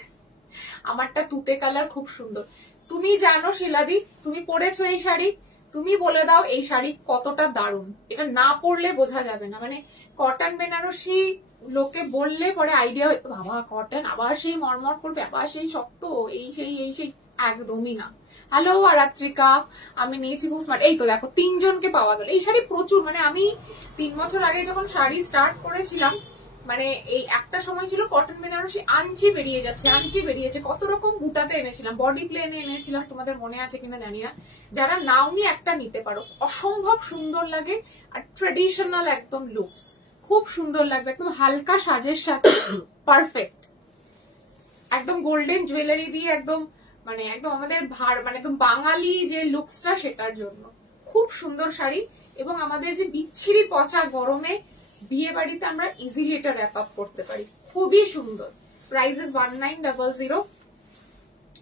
আমারটা তুতে কালার, খুব সুন্দর। তুমি জানো শিলাদি, তুমি পরেছো এই শাড়ি, তুমি বলে দাও এই শাড়ি কতটা দারুণ। এটা না পরলে বোঝা যাবে না। মানে কটন বেনারসি লোকে বললে পরে আইডিয়া হয়তো, বাবা কটন আবার সেই মরমর করবে, আবার সেই শক্ত, এই সেই, একদমই না। হ্যালো আরাত্রিকা, আমি নিয়েছি খুব স্মার্ট। এই তো দেখো 3 জনকে পাওয়া গেল। এই শাড়ি প্রচুর, মানে আমি 3 বছর আগে যখন শাড়ি স্টার্ট করেছিলাম, মানে এই একটা সময় ছিল কটন বেনারসি আনছি বেরিয়ে যাচ্ছে, আনছি বেরিয়েছে, কত রকম বুটাতে এনেছিলাম, বডি প্লেনে এনেছিলাম, তোমাদের মনে আছে কিনা জানি না। যারা নাওনি একটা নিতে পারো, অসম্ভব সুন্দর লাগে, আর ট্রেডিশনাল একদম লুকস, খুব সুন্দর লাগবে, একদম হালকা সাজের সাথে পারফেক্ট, একদম গোল্ডেন জুয়েলারি দিয়ে একদম, মানে একদম আমাদের মানে একদম বাঙালি যে লুকসটা সেটার জন্য খুব সুন্দর শাড়ি। এবং আমাদের যে বিচ্ছিরি পচা গরমে বিয়ে বাড়িতে আমরা ইজিলি এটা র্যাপ আপ করতে পারি, খুবই সুন্দর। Price is 1900।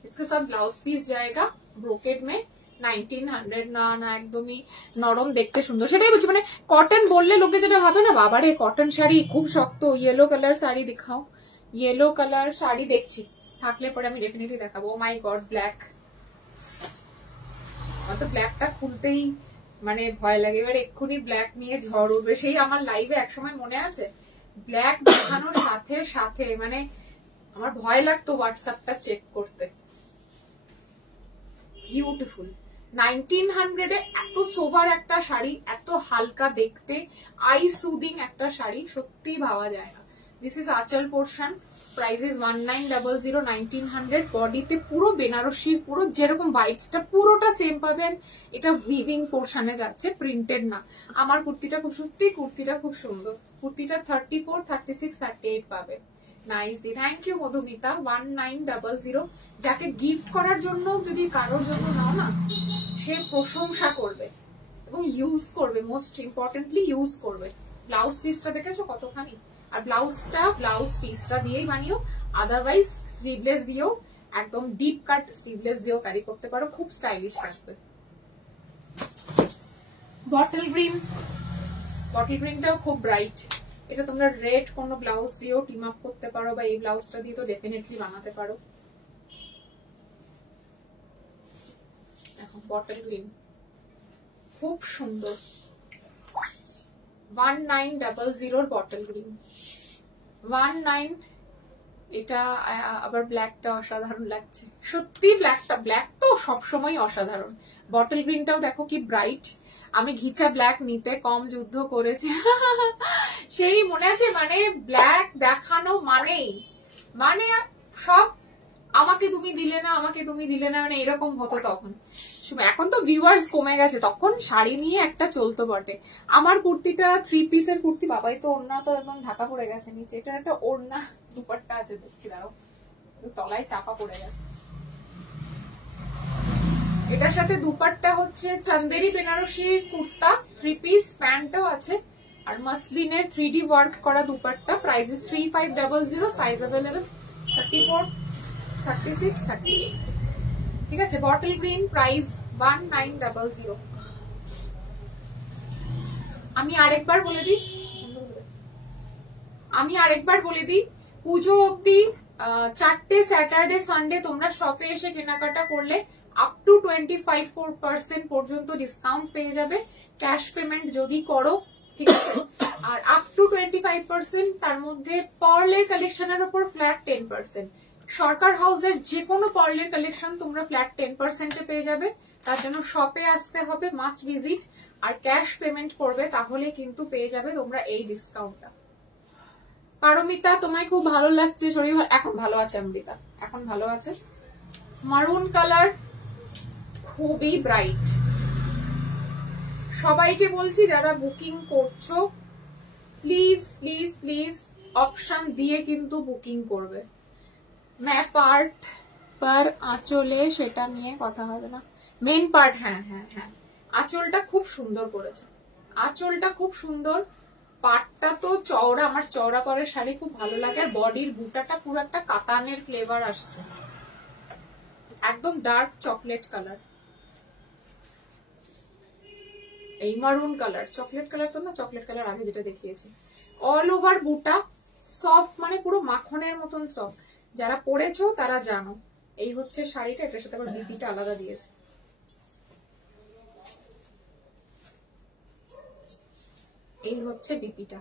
इसके साथ ब्लाउज पीस जाएगा ब्रोकेड में 1900। না না, একদমই নরম, দেখতে সুন্দর, সেটাই বলছি। মানে কটন বললে লোকে যেটা ভাবে না, বাবারে কটন শাড়ি খুব শক্ত। ইয়েলো কালার শাড়ি দেখাও, ইয়েলো কালার শাড়ি দেখছি, থাকলে পরে আমি ডেফিনেটলি দেখাবো। ও মাই গড, ব্ল্যাক। আমার তো ব্ল্যাকটা খুলতেই মানে ভয় লাগে। এবার এক্ষুনি ব্ল্যাক নিয়ে ঝড় উঠবে। সেই আমার লাইভে একসময় মনে আছে, ব্ল্যাক দেখানোর সাথে সাথে মানে আমার ভয় লাগতো হোয়াটসঅ্যাপটা চেক করতে। বিউটিফুল 1900 এ এত সোভার একটা শাড়ি, এত হালকা দেখতে, আই সুদিং একটা শাড়ি, সত্যি ভাবা যায় না। দিস ইজ আঁচল পোর্শন। Price is 1900, 1900। বডিতে পুরো বেনারসির পুরো যেরকম ভাইবসটা পুরোটা সেম পাবেন। এটা উইভিং পোর্শনে যাচ্ছে, প্রিন্টেড না। আমার কুর্তিটা খুব সত্যি, কুর্তিটা খুব সুন্দর। কুর্তিটা 34, 36, 38 পাবে। নাইস দি, থ্যাংক ইউ মধুমিতা। 1900। যাকে গিফট করার জন্য যদি কারোর জন্য নাও না, সে প্রশংসা করবে এবং ইউজ করবে, মোস্ট ইম্পর্টেন্টলি ইউজ করবে। ব্লাউজ পিসটা দেখেছো কতখানি, আর ব্লাউজ পিসটা দিয়েই বানিও, আদারওয়াইজ স্লিভলেস দিয়েও, একদম ডিপ কাট স্লিভলেস দিয়েও ক্যারি করতে পারো, খুব স্টাইলিশ লাগবে। বটল গ্রিনটাও খুব ব্রাইট। এটা তোমরা রেড কোনো ব্লাউজ দিয়েও টিম আপ করতে পারো, বা এই ব্লাউজটা দিয়ে তো ডেফিনেটলি বানাতে পারো। দেখো বটল গ্রিন খুব সুন্দর। 1900 বটল গ্রিন 19। এটা আবার ব্ল্যাকটা অসাধারণ লাগছে সত্যি। ব্ল্যাক তো সবসময় অসাধারণ। বটল গ্রিনটাও দেখো কি ব্রাইট। আমি ঘিচা ব্ল্যাক নিতে কম যুদ্ধ করেছি সেই মনে আছে। মানে ব্ল্যাক দেখানো মানে সব আমাকে তুমি দিলে না, আমাকে তুমি দিলে না, মানে এরকম হতো তখন। এখন তো ভিউয়ার্স কমে গেছে, তখন শাড়ি নিয়ে একটা চলতো বটে। আমার কুর্তিটা 3 পিসের কুর্তি, বাবাই তো ওড়না তো একদম ঢাকা পড়ে গেছে নিচে, এটা একটা ওড়না দুপাট্টা আছে দেখছি, দাঁড়াও তলায় চাপা পড়ে গেছে। এটার সাথে দুপাট্টা হচ্ছে চন্দেরি বেনারসির কুর্তা, 3 পিস প্যান্টও আছে, আর মাসলিনের 3D ওয়ার্ক করা dupatta. Price is 3500, size available 34, 36, 38। ঠিক আছে, বটল গ্রিন, প্রাইস 1900। আমি আরেকবার বলে দিই পুজো অবধি 4টে স্যাটারডে সানডে তোমরা শপে এসে কেনাকাটা করলে আপ টু 25% পর্যন্ত ডিসকাউন্ট পেয়ে যাবে ক্যাশ পেমেন্ট যদি করো, ঠিক আছে। আর আপ টু 25% তার মধ্যে পার্লের কালেকশনের উপর ফ্ল্যাট 10%। সরকার হাউসের যে কোনো পার্লের কালেকশন তোমরা ফ্ল্যাট 10% পেয়ে যাবে। তার জন্য শপে আসতে হবে, মাস্ট ভিজিট, আর ক্যাশ পেমেন্ট করবে, তাহলে কিন্তু পেয়ে যাবে তোমরা এই ডিসকাউন্টটা। পারমিতা, তোমায় খুব ভালো লাগছে, শরীর এখন ভালো আছে। অমৃতা এখন ভালো আছে। মারুন কালার, খুবই ব্রাইট। সবাইকে বলছি যারা বুকিং করছো, প্লিজ প্লিজ প্লিজ অপশন দিয়ে কিন্তু বুকিং করবে। मैं पार्ट पर আঁচলে সেটা নিয়ে কথা হবে না, মেন পার্ট। হ্যাঁ হ্যাঁ হ্যাঁ, আঁচলটা খুব সুন্দর করেছে, আঁচলটা খুব সুন্দর। পাটটা তো চওড়া, আমার চওড়া করের শাড়ি খুব ভালো লাগে। আর বডির বুটাটা পুরো একটা কাতানের ফ্লেভার আসছে, একদম ডার্ক চকলেট কালার। এই মারুন কালার, চকলেট কালার তো না, চকলেট কালার আগে যেটা দেখিয়েছি। অল ওভার বুটা সফট, মানে পুরো মাখনের মতন সফট। যারা পরেছো তারা জানো। এই হচ্ছে শাড়িটা, এটার সাথে আবার বিপিটা আলাদা দিয়েছে। এই হচ্ছে বিপিটা।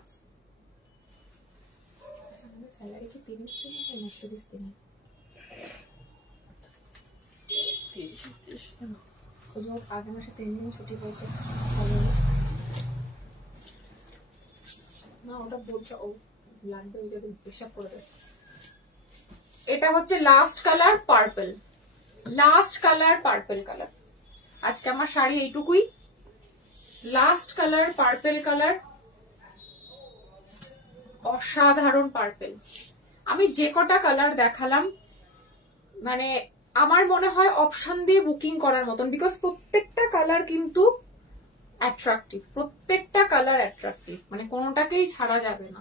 স্যালারি কি 30 দিন না 29 দিন? 30 দিন। আগে মাসে 3 দিন ছুটি পেয়েছে না, ওটা বলছে ও লাগবে, ওই যাবে হিসাব করে দেবে। এটা হচ্ছে last colour purple, last colour purple colour. আজকে আমার শাড়ি এইটুকুই, লাস্ট কালার পার্পল কালার, অসাধারণ পার্পল। আমি যে কটা কালার দেখালাম, মানে আমার মনে হয় অপশন দিয়ে বুকিং করার মতন, বিকজ প্রত্যেকটা কালার কিন্তু অ্যাট্রাকটিভ, প্রত্যেকটা কালার অ্যাট্রাকটিভ, মানে কোনোটাকেই ছাড়া যাবে না।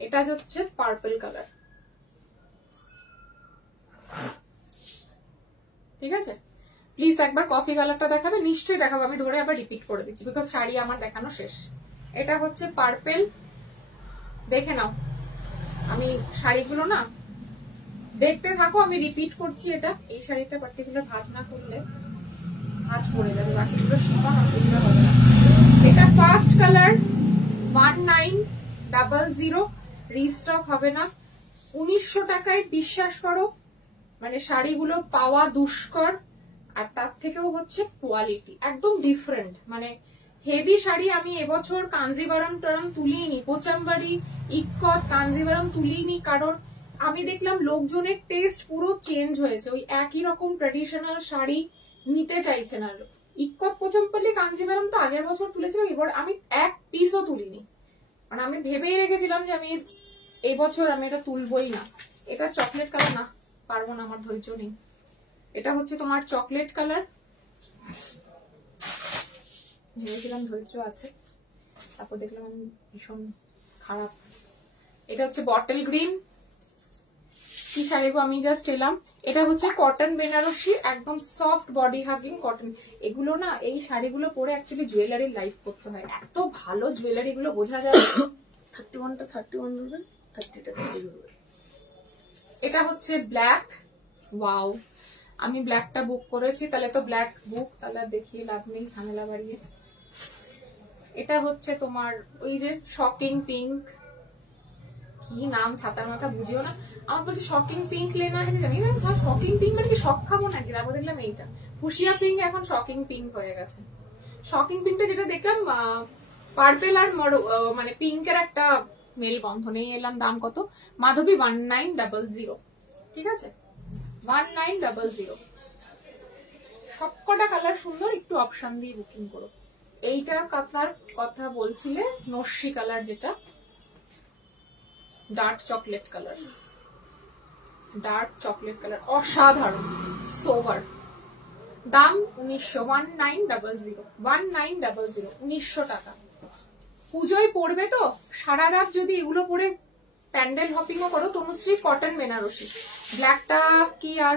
এটা হচ্ছে পার্পল কালার, ঠিক আছে। প্লিজ একবার কফি কালারটা দেখাবে, নিশ্চয়ই দেখাবো, আমি ধরে আবার রিপিট করে দিচ্ছি, বিকজ শাড়ি আমার দেখানো শেষ। এটা হচ্ছে পার্পল, দেখে নাও। আমি শাড়িগুলো না দেখতে থাকো, আমি রিপিট করছি। এটা এই শাড়িটা পার্টিকুলার ভাঁজ না করলে ভাঁজ পড়ে যাবে, বাকিগুলো সীমা অসুবিধা হবে না। এটা ফার্স্ট কালার 1900, রিস্টক হবে না। 1900 টাকায় বিশ্বাস করো, মানে শাড়িগুলো পাওয়া দুষ্কর। আর তার থেকেও হচ্ছে কোয়ালিটি একদম ডিফারেন্ট, মানে হেভি শাড়ি। আমি এবছর কাঞ্জিভারাম টারাম তুলিনি, কোচাম্বারি, ইক্কত, কাঞ্জিভারাম তুলিনি, কারণ আমি দেখলাম লোকজনের টেস্ট পুরো চেঞ্জ হয়েছে। ওই একই রকম ট্রেডিশনাল শাড়ি নিতে চাইছে না। ইক্কত, কোচাম্বারি, কাঞ্জিভারাম তো আগের বছর তুলেছিলাম, এবার আমি এক পিসও তুলিনি, মানে আমি ভেবেই রেখেছিলাম যে আমি এই বছর আমি এটা তুলবই না। এটা চকলেট কালার, না পারবো না, আমার ধৈর্য নেই। এটা হচ্ছে তোমার চকলেট কালার, ভেবেছিলাম ধৈর্য আছে, তারপর দেখলাম আমি ভীষণ খারাপ। এটা হচ্ছে বটল গ্রিন, কি শাড়িগো আমি জাস্ট এলাম। এটা হচ্ছে কটন বেনারসি, একদম সফট বডি হাগিং কটন। এগুলো না, এই শাড়িগুলো পরে অ্যাকচুয়ালি জুয়েলারি লাইফ করতে হয়, এত ভালো জুয়েলারি গুলো বোঝা যায়। 31টা 31 ধরবেন, 30টা 30 ধরবেন। এটা হচ্ছে ব্ল্যাক, ওয়াও। আমি ব্ল্যাকটা বুক করেছি, তাহলে তো ব্ল্যাক বুক, তাহলে দেখিয়ে লাভ নেই, ঝামেলা বাড়িয়ে। এটা হচ্ছে তোমার ওই যে শকিং পিঙ্ক, কি নাম ছাতার মাথা বুঝিও না। আমার বলছে শকিং পিঙ্ক লেনা হয়, জানি না শকিং পিঙ্ক মানে কি, শখ খাবো নাকি। তারপর দেখলাম এইটা ফুসিয়া পিঙ্ক, এখন শকিং পিঙ্ক হয়ে গেছে। শকিং পিঙ্কটা যেটা দেখলাম পার্পেল আর মানে পিঙ্কের একটা মেল বন্ধনে এলাম। দাম কত? মাধবী 1900, ঠিক আছে 1900। সবকটা কালার সুন্দর, একটু অপশন দিয়ে বুকিং করো। এইটার কাতার কথা বলছিলে, নস্যি কালার, যেটা dark chocolate colour, dark chocolate colour, অসাধারণ সোভার। দাম 1900, 1900 টাকা। পুজোয় পড়বে তো, সারা রাত যদি এগুলো পরে প্যান্ডেল হপিংও করো। তনুশ্রী কটন বেনারসি, ব্ল্যাকটা কি আর,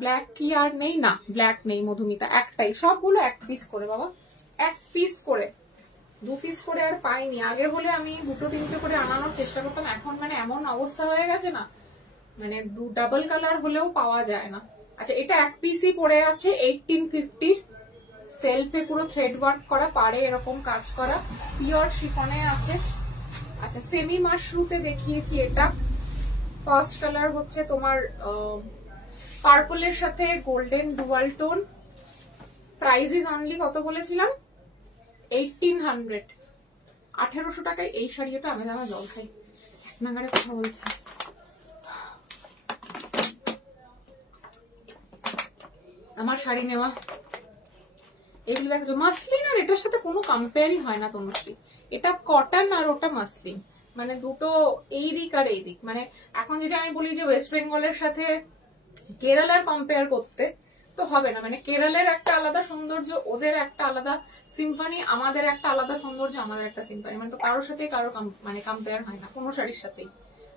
ব্ল্যাক কি আর নেই? না, ব্ল্যাক নেই মধুমিতা, একটাই, সবগুলো এক পিস করে বাবা, এক পিস করে, 2 পিস করে আর পাইনি। আগে হলে আমি 2-3টে করে আনানোর চেষ্টা করতাম, এখন মানে এমন অবস্থা হয়ে গেছে না, মানে ডাবল কালার হলেও পাওয়া যায় না। আচ্ছা, এটা এক পিসই পড়ে আছে, 1850, সেলফে পুরো থ্রেড ওয়ার্ক করা, পারে এরকম কাজ করা, পিওর শিফনে আছে। আচ্ছা, সেমি মাশরুতে দেখিয়েছি এটা। ফার্স্ট কালার হচ্ছে তোমার পার্পলের সাথে golden dual tone. Price is only কত বলেছিলাম? 1800, 1800 টাকায় এই শাড়িটা। আমি আমার জল খাই, এক নাগারে কথা বলছি। আমার শাড়ি নেওয়া এগুলো দেখো, মাসলিন আর এটার সাথে কোনো কম্পেয়ারই হয় না তনুশ্রী। এটা কটন আর ওটা মাসলিন, মানে দুটো এই দিক আর এই দিক। মানে এখন যদি আমি বলি যে ওয়েস্ট বেঙ্গলের সাথে কেরালার কম্পেয়ার করতে, তো হবে না। মানে কেরালের একটা আলাদা সৌন্দর্য, ওদের একটা আলাদা সিম্ফনি, আমাদের একটা আলাদা সৌন্দর্য, আমাদের একটা সিম্ফনি, মানে তো কারোর সাথে কারোর মানে কম্পেয়ার হয় না কোনো শাড়ির সাথেই।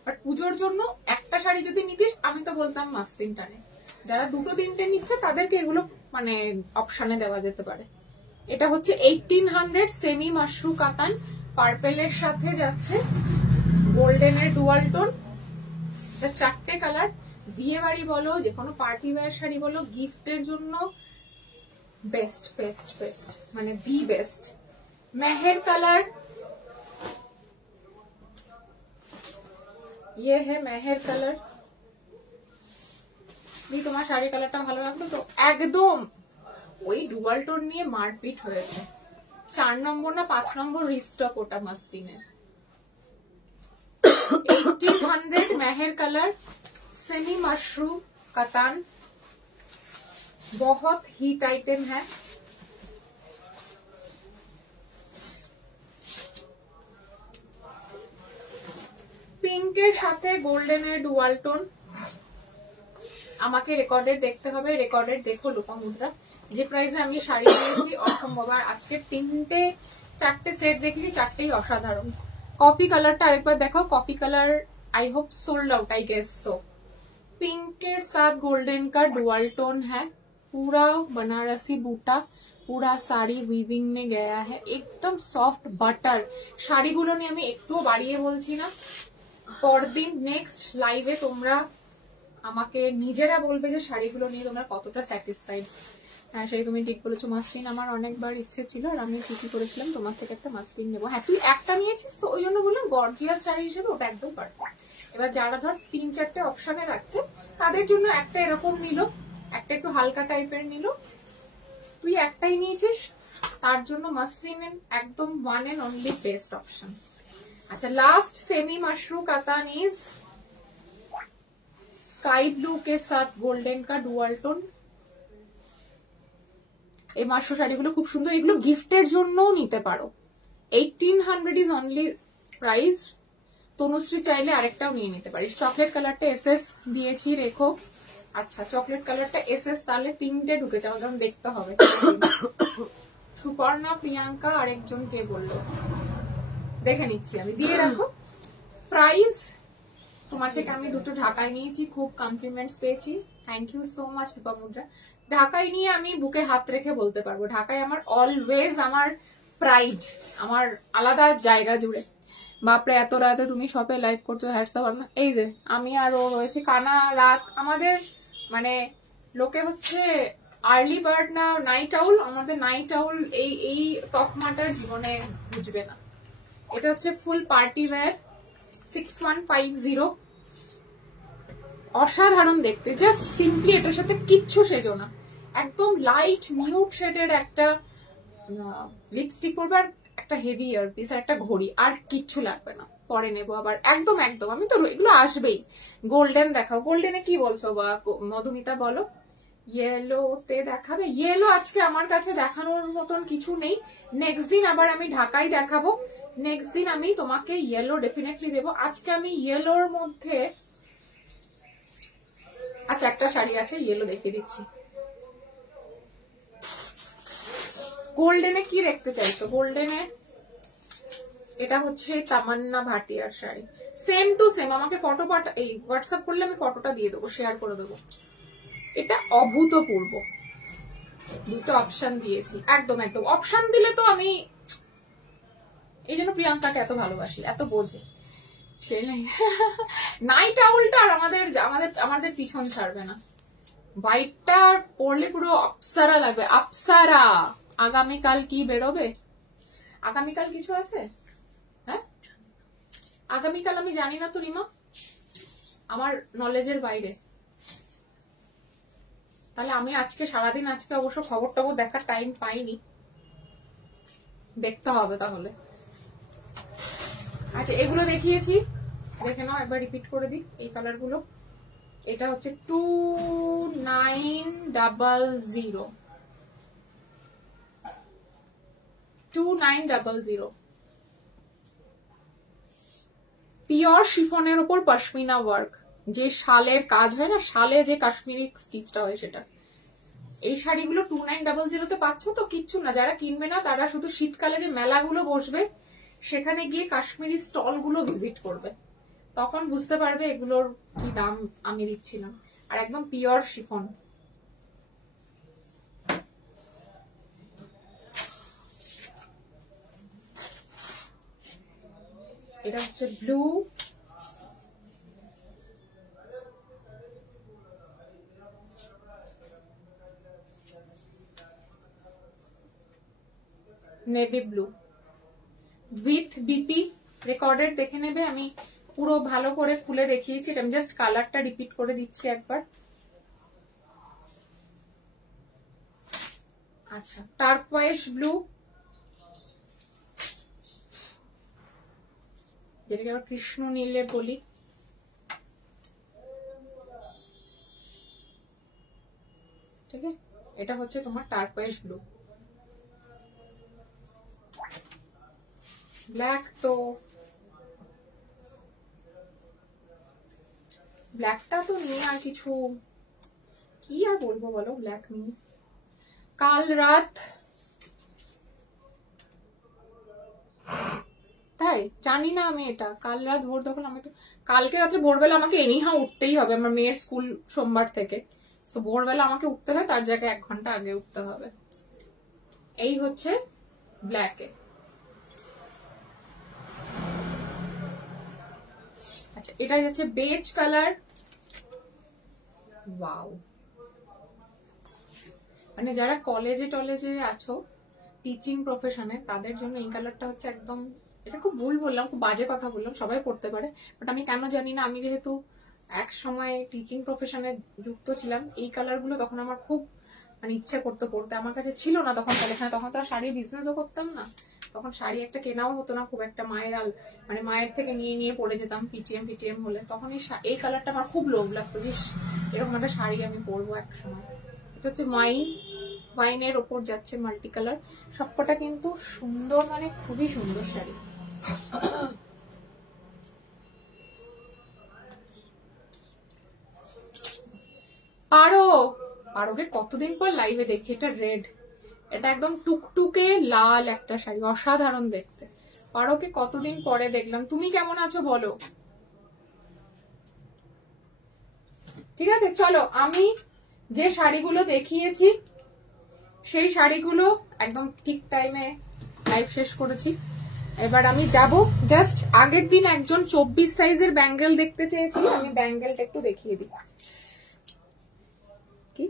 বাট পুজোর জন্য একটা শাড়ি যদি নিতিস, আমি তো বলতাম মাসলিনটা নে। যারা 2-3টে নিচ্ছে তাদেরকে এগুলো মানে অপশনে দেওয়া যেতে পারে। এটা হচ্ছে 1800, সেমি মাশরু কাতান, পার্পেলের সাথে যাচ্ছে গোল্ডেনের ডুয়াল টোন। এটা 4টে কালার। বিয়ে বাড়ি বলো, যে কোনো পার্টি ওয়্যার শাড়ি বলো, গিফটের জন্য বেস্ট বেস্ট বেস্ট, মানে দি বেস্ট। মেহের কালার, ये है মেহের কালার। তোমার শাড়ি কালারটা ভালো লাগতো তো? একদম ওই ডুয়াল টোন নিয়ে মারপিট হয়েছে। 4 নম্বর না 5 নম্বর রিস্টক ওটা মাসলিনের। 1800 মেহের कलर सेमी मशरूम कतान, बहुत हिट आइटम है। পিঙ্কের সাথে গোল্ডেনের ডুয়াল টোন। আমাকে রেকর্ডেড দেখতে হবে, রেকর্ডেড দেখো লোপামুদ্রা। যে প্রাইসে আমি শাড়ি নিয়েছি অসম্ভব। আর আজকে 3-4টে সেট দেখলি, 4টেই অসাধারণ। कॉफी कलर एक बार देखो, coffee colour I hope sold out, I guess so. Pink के साथ गोल्डन का डुअल टोन है, पूरा बनारसी बूटा, पूरा साड़ी वीविंग में गया है, एकदम सॉफ्ट बटर। শাড়িগুলো নিয়ে আমি একটু বাড়িয়ে বলছি না, পরদিন নেক্সট লাইভে তোমরা আমাকে নিজেরা বলবে যে শাড়িগুলো নিয়ে তোমরা কতটা স্যাটিসফাইড। হ্যাঁ, সেই তুমি ঠিক বলেছো। মাসলিন আমার অনেকবার ইচ্ছে ছিল, আর আমি ঠিকই করেছিলাম তোমার থেকে একটা মাসলিন নেবো। হ্যাঁ, তুই একটা নিয়েছিস তো, ওই জন্য বললাম গর্জিয়াস শাড়ি হিসেবে ওটা একদম পারফেক্ট। এবার যারা ধর 3-4টে অপশনে রাখছে, তাদের জন্য একটা এরকম নিল, একটা একটু হালকা টাইপের নিল। তুই একটাই নিয়েছিস, তার জন্য মাসলিন একদম one and only best option. আচ্ছা, last semi Mashru Katan is sky blue के साथ गोल्डन का डुअल टोन। এই মাশরু শাড়িগুলো খুব সুন্দর, এগুলো গিফটের জন্যও নিতে পারো। 1800 ইজ অনলি প্রাইস। তনুশ্রী চাইলে আরেকটাও নিয়ে নিতে পারিস। চকলেট কালারটা এসএস দিয়েছি, রেখো। আচ্ছা, চকলেট কালারটা এসএস, তাহলে 3টে ঢুকে যাবে, কারণ দেখতে হবে। সুপর্ণা, প্রিয়াঙ্কা, আরেকজন কে বললো দেখে নিচ্ছি আমি, দিয়ে রাখো। প্রাইস তোমার থেকে আমি 2টো ঢাকায় নিয়েছি, খুব কমপ্লিমেন্টস পেয়েছি, থ্যাংক ইউ সো মাচ রূপামুদ্রা। ঢাকায় নিয়ে আমি বুকে হাত রেখে বলতে পারবো, ঢাকায় আমার অলওয়েজ আমার প্রাইড, আমার আলাদা জায়গা জুড়ে। বাপরে, এত রাতে তুমি শপে লাইভ করছো, হ্যাটসঅ্যাপ। এই যে আমি আর ও রয়েছে কানা রাত। আমাদের মানে লোকে হচ্ছে আর্লি বার্ড না নাইট আউল, আমাদের নাইট আউল এই তকমাটার জীবনে বুঝবে না। এটা হচ্ছে ফুল পার্টি ওয়্যার, 6150, অসাধারণ দেখতে। জাস্ট সিম্পলি এটার সাথে কিচ্ছু সেজো না, একদম লাইট নিউড শেডের একটা লিপস্টিক পরবে, আর একটা হেভি ইয়ারপিস, আর একটা ঘড়ি, আর কিচ্ছু লাগবে না। পরে নেবো আবার, একদম আমি তো এগুলো আসবেই। গোল্ডেন দেখাও, গোল্ডেনে কি বলছো বা মধুমিতা বলো? ইয়েলোতে দেখাবে? ইয়েলো আজকে আমার কাছে দেখানোর মতন কিছু নেই। নেক্সট দিন আবার আমি ঢাকাই দেখাবো। নেক্সট দিন আমি তোমাকে ইয়েলো ডেফিনেটলি দেবো। আজকে আমি ইয়েলোর মধ্যে, আচ্ছা একটা শাড়ি আছে ইয়েলো দেখিয়ে দিচ্ছি। গোল্ডেনে কি দেখতে চাইছো? গোল্ডেনে এটা হচ্ছে তামান্না ভাটিয়ার শাড়ি, সেম টু সেম। আমাকে ফটো এই হোয়াটসঅ্যাপ করলে আমি ফটোটা দিয়ে দেবো, শেয়ার করে দেবো। এটা অভূতপূর্ব, দুটো অপশন দিয়েছি। একদম একদম অপশন দিলে তো আমি এই জন্য প্রিয়াঙ্কাকে এত ভালোবাসি, এত বোঝে। সেই নাইট আউলটা আর আমাদের পিছন ছাড়বে না। হোয়াইটটা পরলে পুরো অপ্সরা লাগবে, অপ্সরা। আগামীকাল কি বেরোবে? আগামীকাল কিছু আছে? হ্যাঁ আগামীকাল আমি জানি না তো রিমা, আমার নলেজের বাইরে। তাহলে আমি আজকে সারাদিন, আজকে অবশ্য খবর টবর দেখার টাইম পাইনি, দেখতে হবে তাহলে। আচ্ছা এগুলো দেখিয়েছি, দেখে নাও একবার, রিপিট করে দিই এই কালার গুলো। এটা হচ্ছে 2900 2900 পিওর শিফনের উপর পশমিনা ওয়ার্ক, যে শালের কাজ হয় না, শালে যে কাশ্মীরি স্টিচটা হয় সেটা। এই শাড়িগুলো 2900 তে পাচ্ছ তো। কিচ্ছু না, যারা কিনবে না তারা শুধু শীতকালে যে মেলাগুলো বসবে সেখানে গিয়ে কাশ্মীরি স্টল গুলো ভিজিট করবে, তখন বুঝতে পারবে এগুলোর কি দাম আমি দিচ্ছিলাম। আর একদম পিওর শিফন। এটা হচ্ছে blue, navy blue with BP recorded, দেখে নেবে। আমি পুরো ভালো করে খুলে দেখিয়েছি, আমি জাস্ট কালারটা রিপিট করে দিচ্ছি একবার। আচ্ছা টার্কোয়েস ব্লু, যেটাকে আমরা কৃষ্ণ নীলে বলি। ঠিক আছে, এটা হচ্ছে তোমার টার্কোয়েস ব্লু। ব্ল্যাক তো ব্ল্যাকটা তো নিয়ে আর কিছু কি আর বলবো বলো, ব্ল্যাক নিয়ে। কাল রাত, তাই জানি না আমি এটা। কাল রাত ভোর, তখন আমি তো কালকে রাত্রে ভোরবেলা আমাকে এনিহাও উঠতেই হবে, আমার মেয়ের স্কুল সোমবার থেকে, তো ভোরবেলা আমাকে উঠতে হয়, তার জায়গায় 1 ঘন্টা আগে উঠতে হবে। এই হচ্ছে ব্ল্যাকে। আচ্ছা এটা হচ্ছে বেজ কালার। ওয়াও, মানে যারা কলেজে টলেজে আছো, টিচিং প্রফেশনে, তাদের জন্য এই কালারটা হচ্ছে একদম, এটা খুব ভুল বললাম, খুব বাজে কথা বললাম, সবাই পড়তে পারে, বাট আমি কেন জানি না, আমি যেহেতু এক সময় টিচিং প্রফেশনে যুক্ত ছিলাম, এই কালার গুলো তখন আমার খুব মানে ইচ্ছে করতে পড়তে। আমার কাছে ছিল না তখন কালেকশন, তখন তো আর শাড়ির বিজনেসও করতাম না, তখন শাড়ি একটা কেনাও হতো না খুব একটা। মানে মায়ের থেকে নিয়ে পরে যেতাম পিটিএম হলে, তখন এই কালারটা আমার খুব লোভ লাগতো যে এরকম একটা শাড়ি আমি পরবো এক সময়। এটা হচ্ছে ওয়াইনের ওপর যাচ্ছে মাল্টি কালার, সবকটা কিন্তু সুন্দর, মানে খুবই সুন্দর শাড়ি। পারোকে কতদিন পর লাইভে দেখছি। এটা রেড, এটা একদম টুকটুকে লাল একটা শাড়ি, অসাধারণ দেখতে। পারোকে কতদিন পরে দেখলাম। তুমি কেমন আছো বলো। ঠিক আছে চলো, আমি যে শাড়িগুলো দেখিয়েছি সেই শাড়িগুলো একদম ঠিক টাইমে লাইভ শেষ করেছি। এবার আমি যাব, জাস্ট আগের দিন একজন 24 সাইজের ব্যাঙ্গেল দেখতে চেয়েছিল, আমি ব্যাঙ্গেলটা একটু দেখিয়ে দিই। কি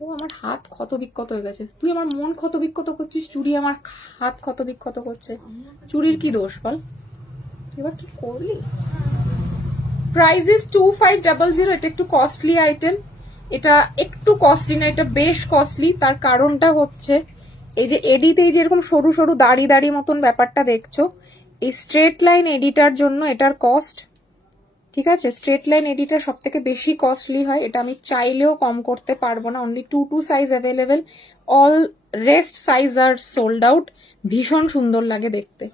ও আমার হাত ক্ষত বিক্ষত হয়ে গেছে, তুই আমার মন ক্ষত বিক্ষত করছিস, চুড়ি আমার হাত ক্ষত বিক্ষত করছে। চুড়ির কি দোষ বল, এবার কি করলি? Price is 2500। এটা একটু কস্টলি আইটেম, এটা একটু কস্টলি না, এটা বেশ কস্টলি। তার কারণটা হচ্ছে এই যে এডিতে এই যে এরকম সরু সরু দাড়ি মতন ব্যাপারটা দেখছো, এই স্ট্রেট লাইন এডিটার জন্য এটার কস্ট ঠিক আছে, স্ট্রেট লাইন এডিটা সব থেকে বেশি কস্টলি হয়, এটা আমি চাইলেও কম করতে পারবো না। Only 2 size available, all rest size are sold out. ভীষণ সুন্দর লাগে দেখতে।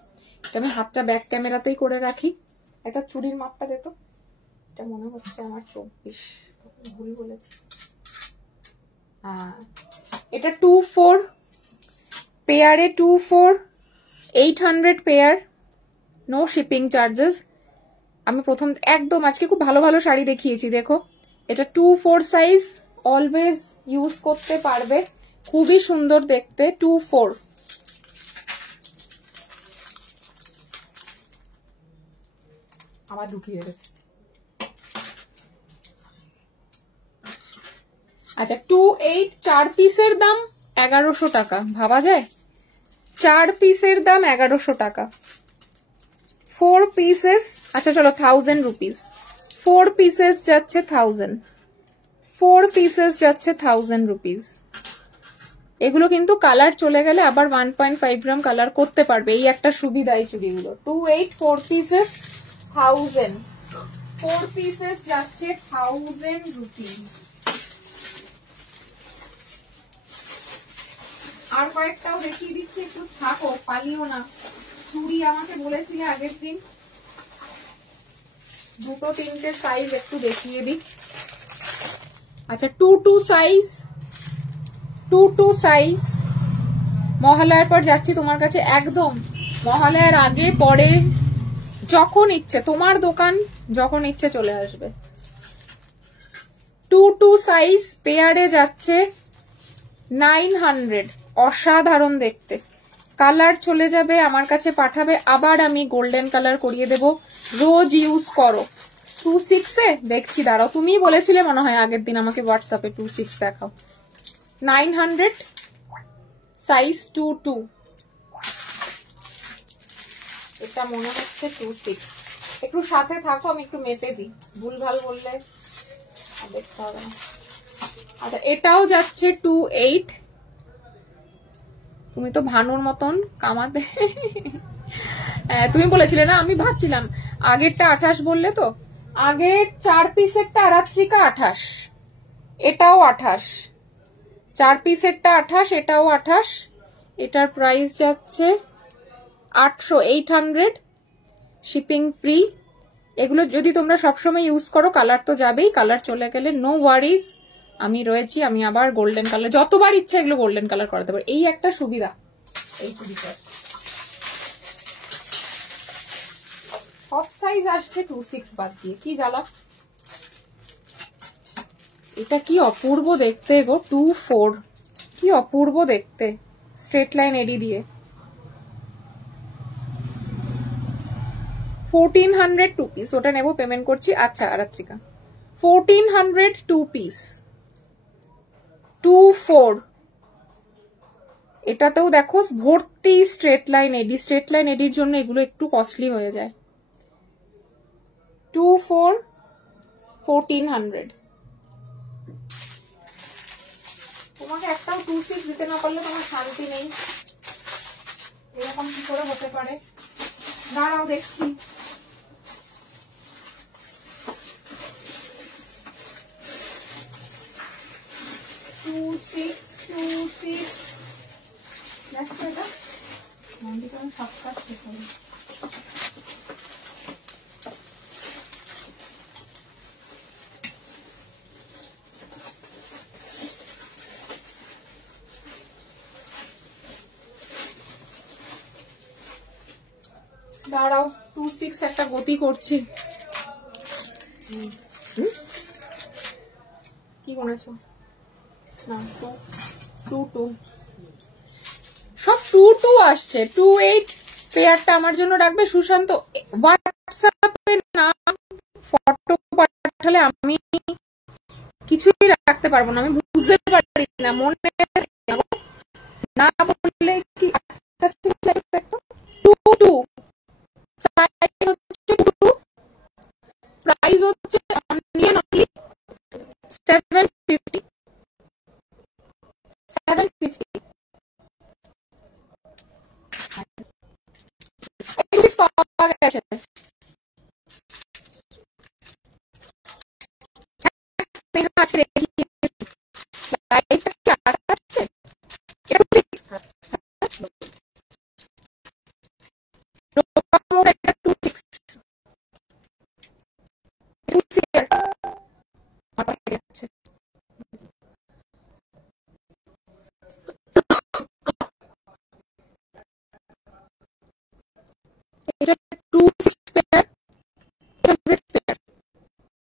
এটা আমি হাতটা ব্যাক ক্যামেরাতেই করে রাখি। একটা চুড়ির মাপটা দে তো, এটা মনে হচ্ছে আমার 24, ভুল বলেছি। হ্যাঁ, এটা 2-4 পেয়ারে, 2-4 800 পেয়ার, নো শিপিং চার্জেস। আমি প্রথম একদম আজকে খুব ভালো ভালো শাড়ি দেখিয়েছি, দেখো এটা 2-4 সাইজ, অলওয়েজ ইউজ করতে পারবে, খুবই সুন্দর দেখতে। 2-4 আমার ঢুকিয়ে গেছে। আচ্ছা 2-8 4 পিসের দাম 1100 টাকা, ভাবা যায়? 4 পিসের দাম 1100 টাকা। 4 পিসেস, আচ্ছা চলো 1000 রুপিস। 4 পিসেস যাচ্ছে 1000, 4 পিসেস যাচ্ছে 1000 রুপিস। এগুলো কিন্তু কালার চলে গেলে আবার 1.5 গ্রাম কালার করতে পারবে, এই একটা সুবিধা এই চুড়িগুলো। 2-8 4 পিসেস 1000, 4 পিসেস যাচ্ছে 1000 রুপিস। আর কয়েকটাও দেখিয়ে দিচ্ছি, একটু থাকো, পালিও না। চুড়ি আমাকে বলেছিলে আগের দিন, 2-3টে সাইজ একটু দেখিয়ে দিই। আচ্ছা 2-2 সাইজ, 2-2 সাইজ। মহালয়ার পর যাচ্ছি তোমার কাছে, একদম মহালয়ার আগে পরে যখন ইচ্ছে, তোমার দোকান যখন ইচ্ছে চলে আসবে। 2-2 সাইজ পেয়ারে যাচ্ছে 900, অসাধারণ দেখতে। কালার চলে যাবে, আমার কাছে পাঠাবে, আবার আমি গোল্ডেন কালার করিয়ে দেব, রোজ ইউজ করো। 2-6 দেখছি, দাঁড়াও, তুমিই বলেছিলে মনে হয় আগের দিন আমাকে হোয়াটসঅ্যাপে 2-6 দেখাও। 900 সাইজ 2-2, এটা মনে হচ্ছে 2-6। একটু সাথে থাকো, আমি একটু মেপে দিই, ভুলভাল বললে দেখতে হবে না। আচ্ছা এটাও যাচ্ছে 2-8। তুমি তো ভানুর মতন কামাতে, তুমি বলেছিলে না, আমি ভাবছিলাম আগেরটা 28 বললে তো, আগের 4 পিসেরটা আরাত্রিকা 28, এটাও 28, 4 পিসেরটা 28, এটাও 28। এটার প্রাইস যাচ্ছে 800, 800 শিপিং ফ্রি। এগুলো যদি তোমরা সবসময় ইউজ করো, কালার তো যাবেই, কালার চলে গেলে নো ওয়ারিজ, আমি রয়েছি, আমি আবার গোল্ডেন কালার যতবার ইচ্ছা এগুলো গোল্ডেন কালার করাতে পারি, এই একটা সুবিধা এই চুড়িটার। সব সাইজ আসছে 2-6 বাদ দিয়ে, কি জ্বালা। এটা কি অপূর্ব দেখতে গো, 2-4 কি অপূর্ব দেখতে, স্ট্রেট লাইন এডি দিয়ে। 1400 2 পিস, ওটা নেবো, পেমেন্ট করছি। আচ্ছা আরাত্রিকা 1400 2 পিস, 2-4। এটাতেও দেখো ভর্তি স্ট্রেট লাইন এডি, স্ট্রেট লাইন এডির জন্য এগুলো একটু কস্টলি হয়ে যায়। 2-4 1400। তোমাকে একটাও 2-6 দিতে না পারলে তোমার শান্তি নেই, এরকম কি করে হতে পারে? দাঁড়াও দেখছি। দাঁড়াও 2-6 একটা গতি করছি। কি বলেছো? না 2-2 সব 2-2 আসছে। 2-8 পেয়ারটা আমার জন্য রাখবে সুশান্ত। হোয়াটসঅ্যাপে না ফটো পাঠালে আমি কিছুই রাখতে পারবো না, আমি বুঝতে পারি না, মনে না বললে কি। 2-2 সাইজ হচ্ছে 2, প্রাইস হচ্ছে অনলি 750, 750। পাওয়া গেছে, এটা 2